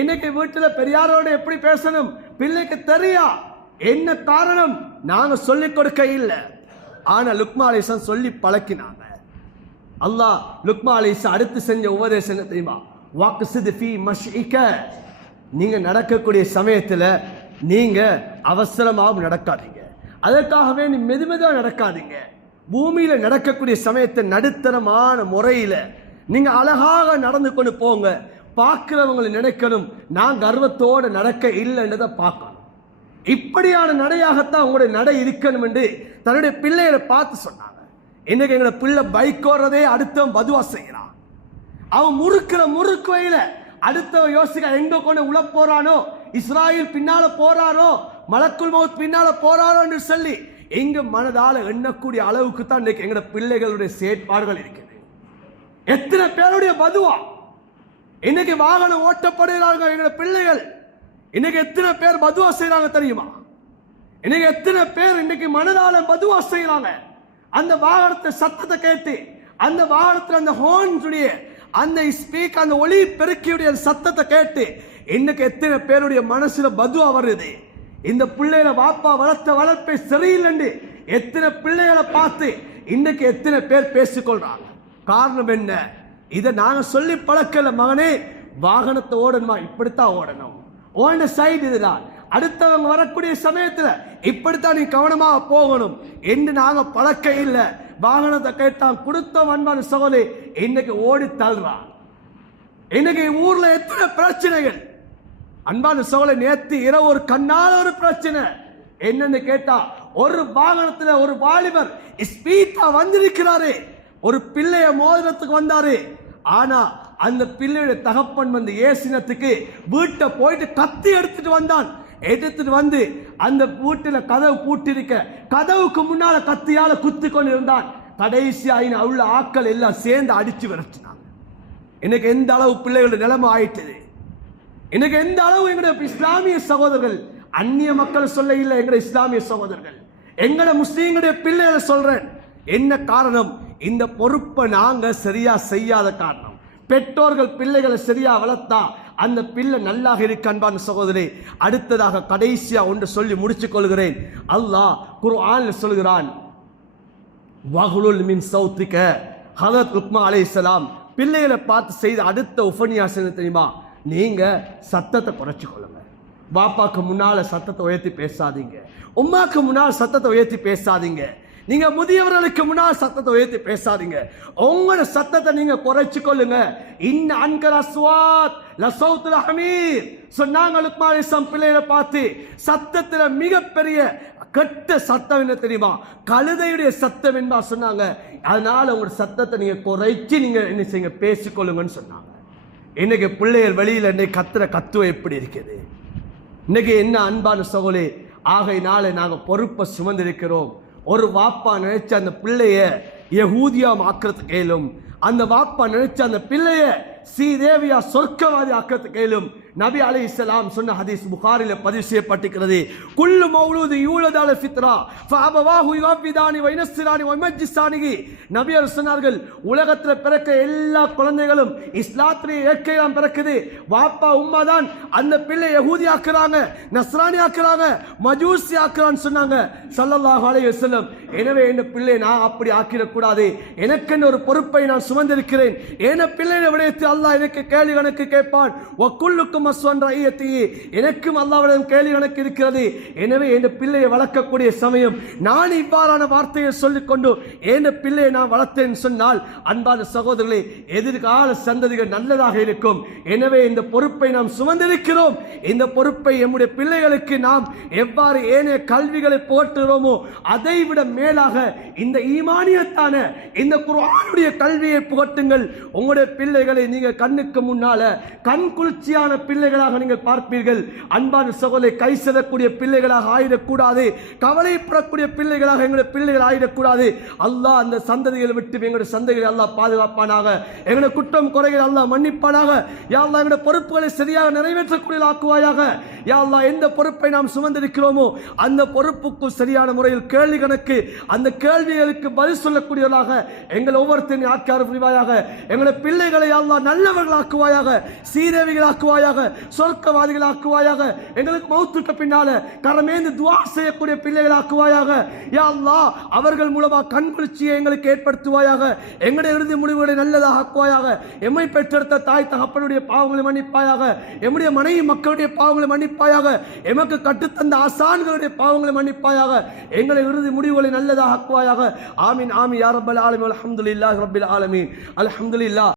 இன்னைக்கு வீட்டுல பெரியாரோட எப்படி பேசணும் பிள்ளைக்கு தெரியா. என்ன காரணம்? நாங்க சொல்லிக் கொடுக்க இல்லை. ஆனா லுக்மான் அலைஹிஸ்ஸலாம் சொல்லி பழக்கினாங்க. அல்லாஹ் லுக்மான் அலைஹிஸ்ஸலாம் அடுத்து செஞ்ச உபதேசம் என்ன தெரியுமா? வக்ஸித் ஃபீ மஷ்இக. நீங்க நடக்கக்கூடிய சமயத்துல நீங்க அவசரமாக நடக்காதீங்க, அதற்காகவே நீ மெதுமெதுவா நடக்காதீங்க. பூமியில நடக்கக்கூடிய சமயத்தை நடுத்தரமான முறையில நீங்க அழகாக நடந்து கொண்டு போங்க. பார்க்கிறவங்களை நினைக்கணும் நான் கர்வத்தோட நடக்க இல்லைன்றதை பார்க்கணும். இப்படியான நடையாகத்தான் உங்களுடைய நடை இருக்கணும் என்று தன்னுடைய பிள்ளைகளை பார்த்து சொன்னாங்க. இன்னைக்கு எங்களை பிள்ளை பைக் ஓடுறதே அடுத்தவன் பதுவா செய்யறான். அவன் முறுக்கிற முறுக்கு வகையில அடுத்தவன் யோசிக்க எங்க கொண்டு உள்ள போறானோ, இஸ்ராயல் பின்னால போறாரோ, மலக்குல் மௌத் பின்னால போறாரோ என்று சொல்லி எங்க மனதால எண்ணக்கூடிய அளவுக்கு தான் இன்னைக்கு எங்க பிள்ளைகளுடைய செயற்பாடுகள் இருக்குது. எத்தனை பேருடைய பதுவா இன்னைக்கு வாகனம் ஓட்டப்படுகிறார்கள் எங்க பிள்ளைகள். இன்னைக்கு எத்தனை பேர் பதுவா செய்யறாங்க தெரியுமா? இன்னைக்கு எத்தனை பேர் இன்னைக்கு மனதால பதுவா செய்யறாங்க. அந்த வாகனத்தை சத்தத்தை கேட்டு, அந்த வாகனத்தில் அந்த ஹார்ன்ஸுடைய அந்த ஸ்பீக் அந்த ஒலி பெருக்கியுடைய சத்தத்தை கேட்டு இன்னைக்கு எத்தனை பேருடைய மனசுல பதுவா வருது. இந்த பிள்ளைகளை வாப்பா வளர்த்த வளர்ப்பை சரியில்லை எத்தனை பிள்ளைகளை பார்த்து இன்னைக்கு எத்தனை பேர் பேசிக்கொள்றாங்க. காரணம் என்ன? இதை நாங்க சொல்லி பழக்கல. மகனே வாகனத்தை ஓடணுமா, இப்படித்தான் ஓடணும், ஓன சைடு இதுதான், அடுத்தவங்க வரக்கூடிய சமயத்துல இப்படித்தான் நீ கவனமா போகணும் என்று நாங்க பழக்க இல்லை. வாகனத்தை கேட்டான் கொடுத்த அன்பான சகோதரி இன்னைக்கு ஓடி தள்ளுறான். இன்னைக்கு ஊர்ல எத்தனை பிரச்சனைகள் அன்பான சகோதரி. நேத்து இரவு ஒரு கண்ணால ஒரு பிரச்சனை என்னன்னு கேட்டா, ஒரு வாகனத்துல ஒரு வாலிபர் ஸ்பீடா வந்திருக்கிறாரு, ஒரு பிள்ளைய மோதிரத்துக்கு வந்தாரு. ஆனா அந்த பிள்ளையுடைய தகப்பன் வந்து ஏசினத்துக்கு வீட்டை போயிட்டு கத்தி எடுத்துட்டு வந்தான். எடுத்துட்டு வந்து அந்த வீட்டுல கதவு பூட்டிருக்க கதவுக்கு முன்னால கத்தியால குத்தி கொண்டு இருந்தான். கடைசி உள்ள ஆக்கள் எல்லாம் சேர்ந்து அடிச்சு விரட்டினாங்க. இன்னைக்கு எந்த அளவு பிள்ளைகளுடைய நிலைமை ஆயிட்டது. இன்னைக்கு எந்த அளவு எங்களுடைய இஸ்லாமிய சகோதரர்கள், அந்நிய மக்கள் சொல்ல இல்லை, எங்களுடைய இஸ்லாமிய சகோதரர்கள் எங்களை முஸ்லீம்களுடைய பிள்ளைகளை சொல்றேன். என்ன காரணம்? இந்த பொறுப்பை நாங்க சரியா செய்யாத காரணம். பெற்றோர்கள் பிள்ளைகளை சரியா வளர்த்தா அந்த பிள்ளை நல்லாக இருக்க. அன்பான சகோதரி, அடுத்ததாக கடைசியா ஒன்று சொல்லி முடிச்சுக் கொள்கிறேன். அல்லாஹ் குர்ஆன்ல சொல்கிறான், வகுலுல் மின் சௌத்திக ஹதரத் லுக்மான் அலைஹிஸ்ஸலாம் பிள்ளைகளை பார்த்து செய்த அடுத்த உபன்யாசம் தெரியுமா? நீங்க சத்தத்தை குறைச்சு கொள்ளுங்க. பாப்பாக்கு முன்னால சத்தத்தை உயர்த்தி பேசாதீங்க, உம்மாக்கு முன்னால் சத்தத்தை உயர்த்தி பேசாதீங்க, நீங்க முதியவர்களுக்கு முன்னால் சத்தத்தை உயர்த்தி பேசாதீங்க. உங்களோட சத்தத்தை நீங்க குறைச்சு கொள்ளுங்க. இன்ன அன்கர அஸ்வாத் லசௌத்துல் ஹமீர் சொன்னாங்க லுக்மான் அலைஹிஸ்ஸலாம் பிள்ளைகளை பார்த்து. சத்தத்துல மிகப்பெரிய கெட்ட சத்தம் என்ன தெரியுமா? கழுதையுடைய சத்தம் என்பா சொன்னாங்க. அதனால உங்களோட சத்தத்தை நீங்க குறைச்சி நீங்க என்ன செய்யுங்க, பேசிக்கொள்ளுங்கன்னு சொன்னாங்க. இன்னைக்கு பிள்ளைகள் வெளியில இன்னைக்கு கத்துற கத்துவ எப்படி இருக்குது? இன்னைக்கு என்ன அன்பான சகோதரே, ஆகையினால நாங்க பொறுப்பை சுமந்திருக்கிறோம். ஒரு வாப்பா நினைச்ச அந்த பிள்ளைய யஹூதியா ஆக்கிறதுக்கு கேளும், அந்த வாப்பா நினைச்ச அந்த பிள்ளைய ஸ்ரீதேவியா சொர்க்கவாதி ஆக்கிறதுக்கு கேளும். நபி அலைஹிஸ்ஸலாம் சொன்ன ஹதீஸ் புகாரில பதிவு செய்யப்பட்டிருக்கிறது. குல்லு மௌலூது யூலது அலல் ஃபித்ரா ஃபஅபவாஹு யுஹவ்விதானி வ யுனஸ்ஸிரானி வ யுமஜ்ஜிஸானிஹி. நபி அவர்கள் சொன்னார்கள், உலகத்துல பிறக்க எல்லா குழந்தைகளும் இஸ்லாத்திலே ஏற்கையாம் பிறக்குது. வாப்பா உம்மா தான் அந்த பிள்ளை யஹூதி ஆக்குறாங்க, நஸ்ரானி ஆக்குறாங்க, மஜூசி ஆக்குறான்னு சொன்னாங்க ஸல்லல்லாஹு அலைஹி வஸல்லம். எனவே இந்த பிள்ளை நான் அப்படி ஆக்கிடக் கூடாது. எனக்கென்று ஒரு பொறுப்பை நான் சுமந்திருக்கிறேன். என் பிள்ளையை விடயத்தில் அல்லாஹ் எனக்கு கேள்வி கணக்கு கேட்பான். வக்குல்லுக்கும் எனக்கும் அல்லாஹ்விடம் கேள்வி கணக்கு இருக்கிறது. எனவே என் பிள்ளையை வளர்க்கக்கூடிய சமயம் நான் இவ்வாறான வார்த்தையை சொல்லிக்கொண்டு என் பிள்ளையை நான் வளர்த்தேன் சொன்னால், அன்பான சகோதரர்களே, எதிர்கால சந்ததிகள் நல்லதாக இருக்கும். எனவே இந்த பொறுப்பை நாம் சுமந்திருக்கிறோம். இந்த பொறுப்பை நம்முடைய பிள்ளைகளுக்கு நாம் எவ்வாறு ஏனைய கல்விகளை போற்றுகிறோமோ அதைவிட மேலாக இந்த ஈமானியத்தான இந்த குர்ஆனுடைய கல்வியை புகட்டுங்கள். உங்களுடைய பிள்ளைகளை நீங்க கண்ணுக்கு முன்னால கண் குளிர்ச்சியான பிள்ளைகளாக நீங்கள் பார்ப்பீர்கள். அன்பான சகோதரரை, கை செல்லக்கூடிய பிள்ளைகளாக ஆயிடக்கூடாது, கவலைப்படக்கூடிய பிள்ளைகளாக எங்களுடைய பிள்ளைகள் ஆயிடக்கூடாது. அல்லாஹ் அந்த சந்ததிகளை விட்டு எங்களுடைய சந்ததிகளை அல்லாஹ் பாதுகாப்பானாக. எங்களுடைய குற்றம் குறைகளை அல்லாஹ் மன்னிப்பானாக. யா அல்லாஹ் எங்களுடைய பொறுப்புகளை சரியாக நிறைவேற்றக்கூடிய ஆக்குவாயாக. யா அல்லாஹ் எந்த பொறுப்பை நாம் சுமந்திருக்கிறோமோ அந்த பொறுப்புக்கு சரியான முறையில் கேள்வி கணக்கு, அந்த கேள்விகளுக்கு பதில் சொல்லக்கூடியவர்களாக எங்கள் ஒவ்வொருத்தரையும் ஆக்கியார் புரிவாயாக. எங்களுடைய பிள்ளைகளை அல்லாஹ் நல்லவர்களாக்குவாயாக, சீதேவிகளாக்குவாயாக, சொர்க்கவாதிகளாக்குவாயாக. எங்களுக்கு மௌத்துக்கு பின்னால கரமேந்து துஆ செய்யக்கூடிய பிள்ளைகளாக்குவாயாக. யா அல்லாஹ் அவர்கள் மூலமா கண்குளிர்ச்சியை எங்களுக்கு ஏற்படுத்துவாயாக. எங்களுடைய இறுதி முடிவுகளை நல்லதாக ஆக்குவாயாக. எம்மை பெற்றெடுத்த தாய் தகப்பனுடைய பாவங்களை மன்னிப்பாயாக. எம்முடைய மனைவி மக்களுடைய பாவங்களை மன்னிப்பாயாக. எமக்கு கட்டுத்தந்த ஆசான்களுடைய பாவங்களை மன்னிப்பாயாக. எங்களை இறுதி முடிவுகளை நல்லதாக ஆக்குவாயாக. ஆமீன் ஆமீன் யா ரப்பல் ஆலமீன். அல்ஹம்துலில்லாஹி ரப்பில் ஆலமீன். அல்ஹம்துலில்லாஹ்.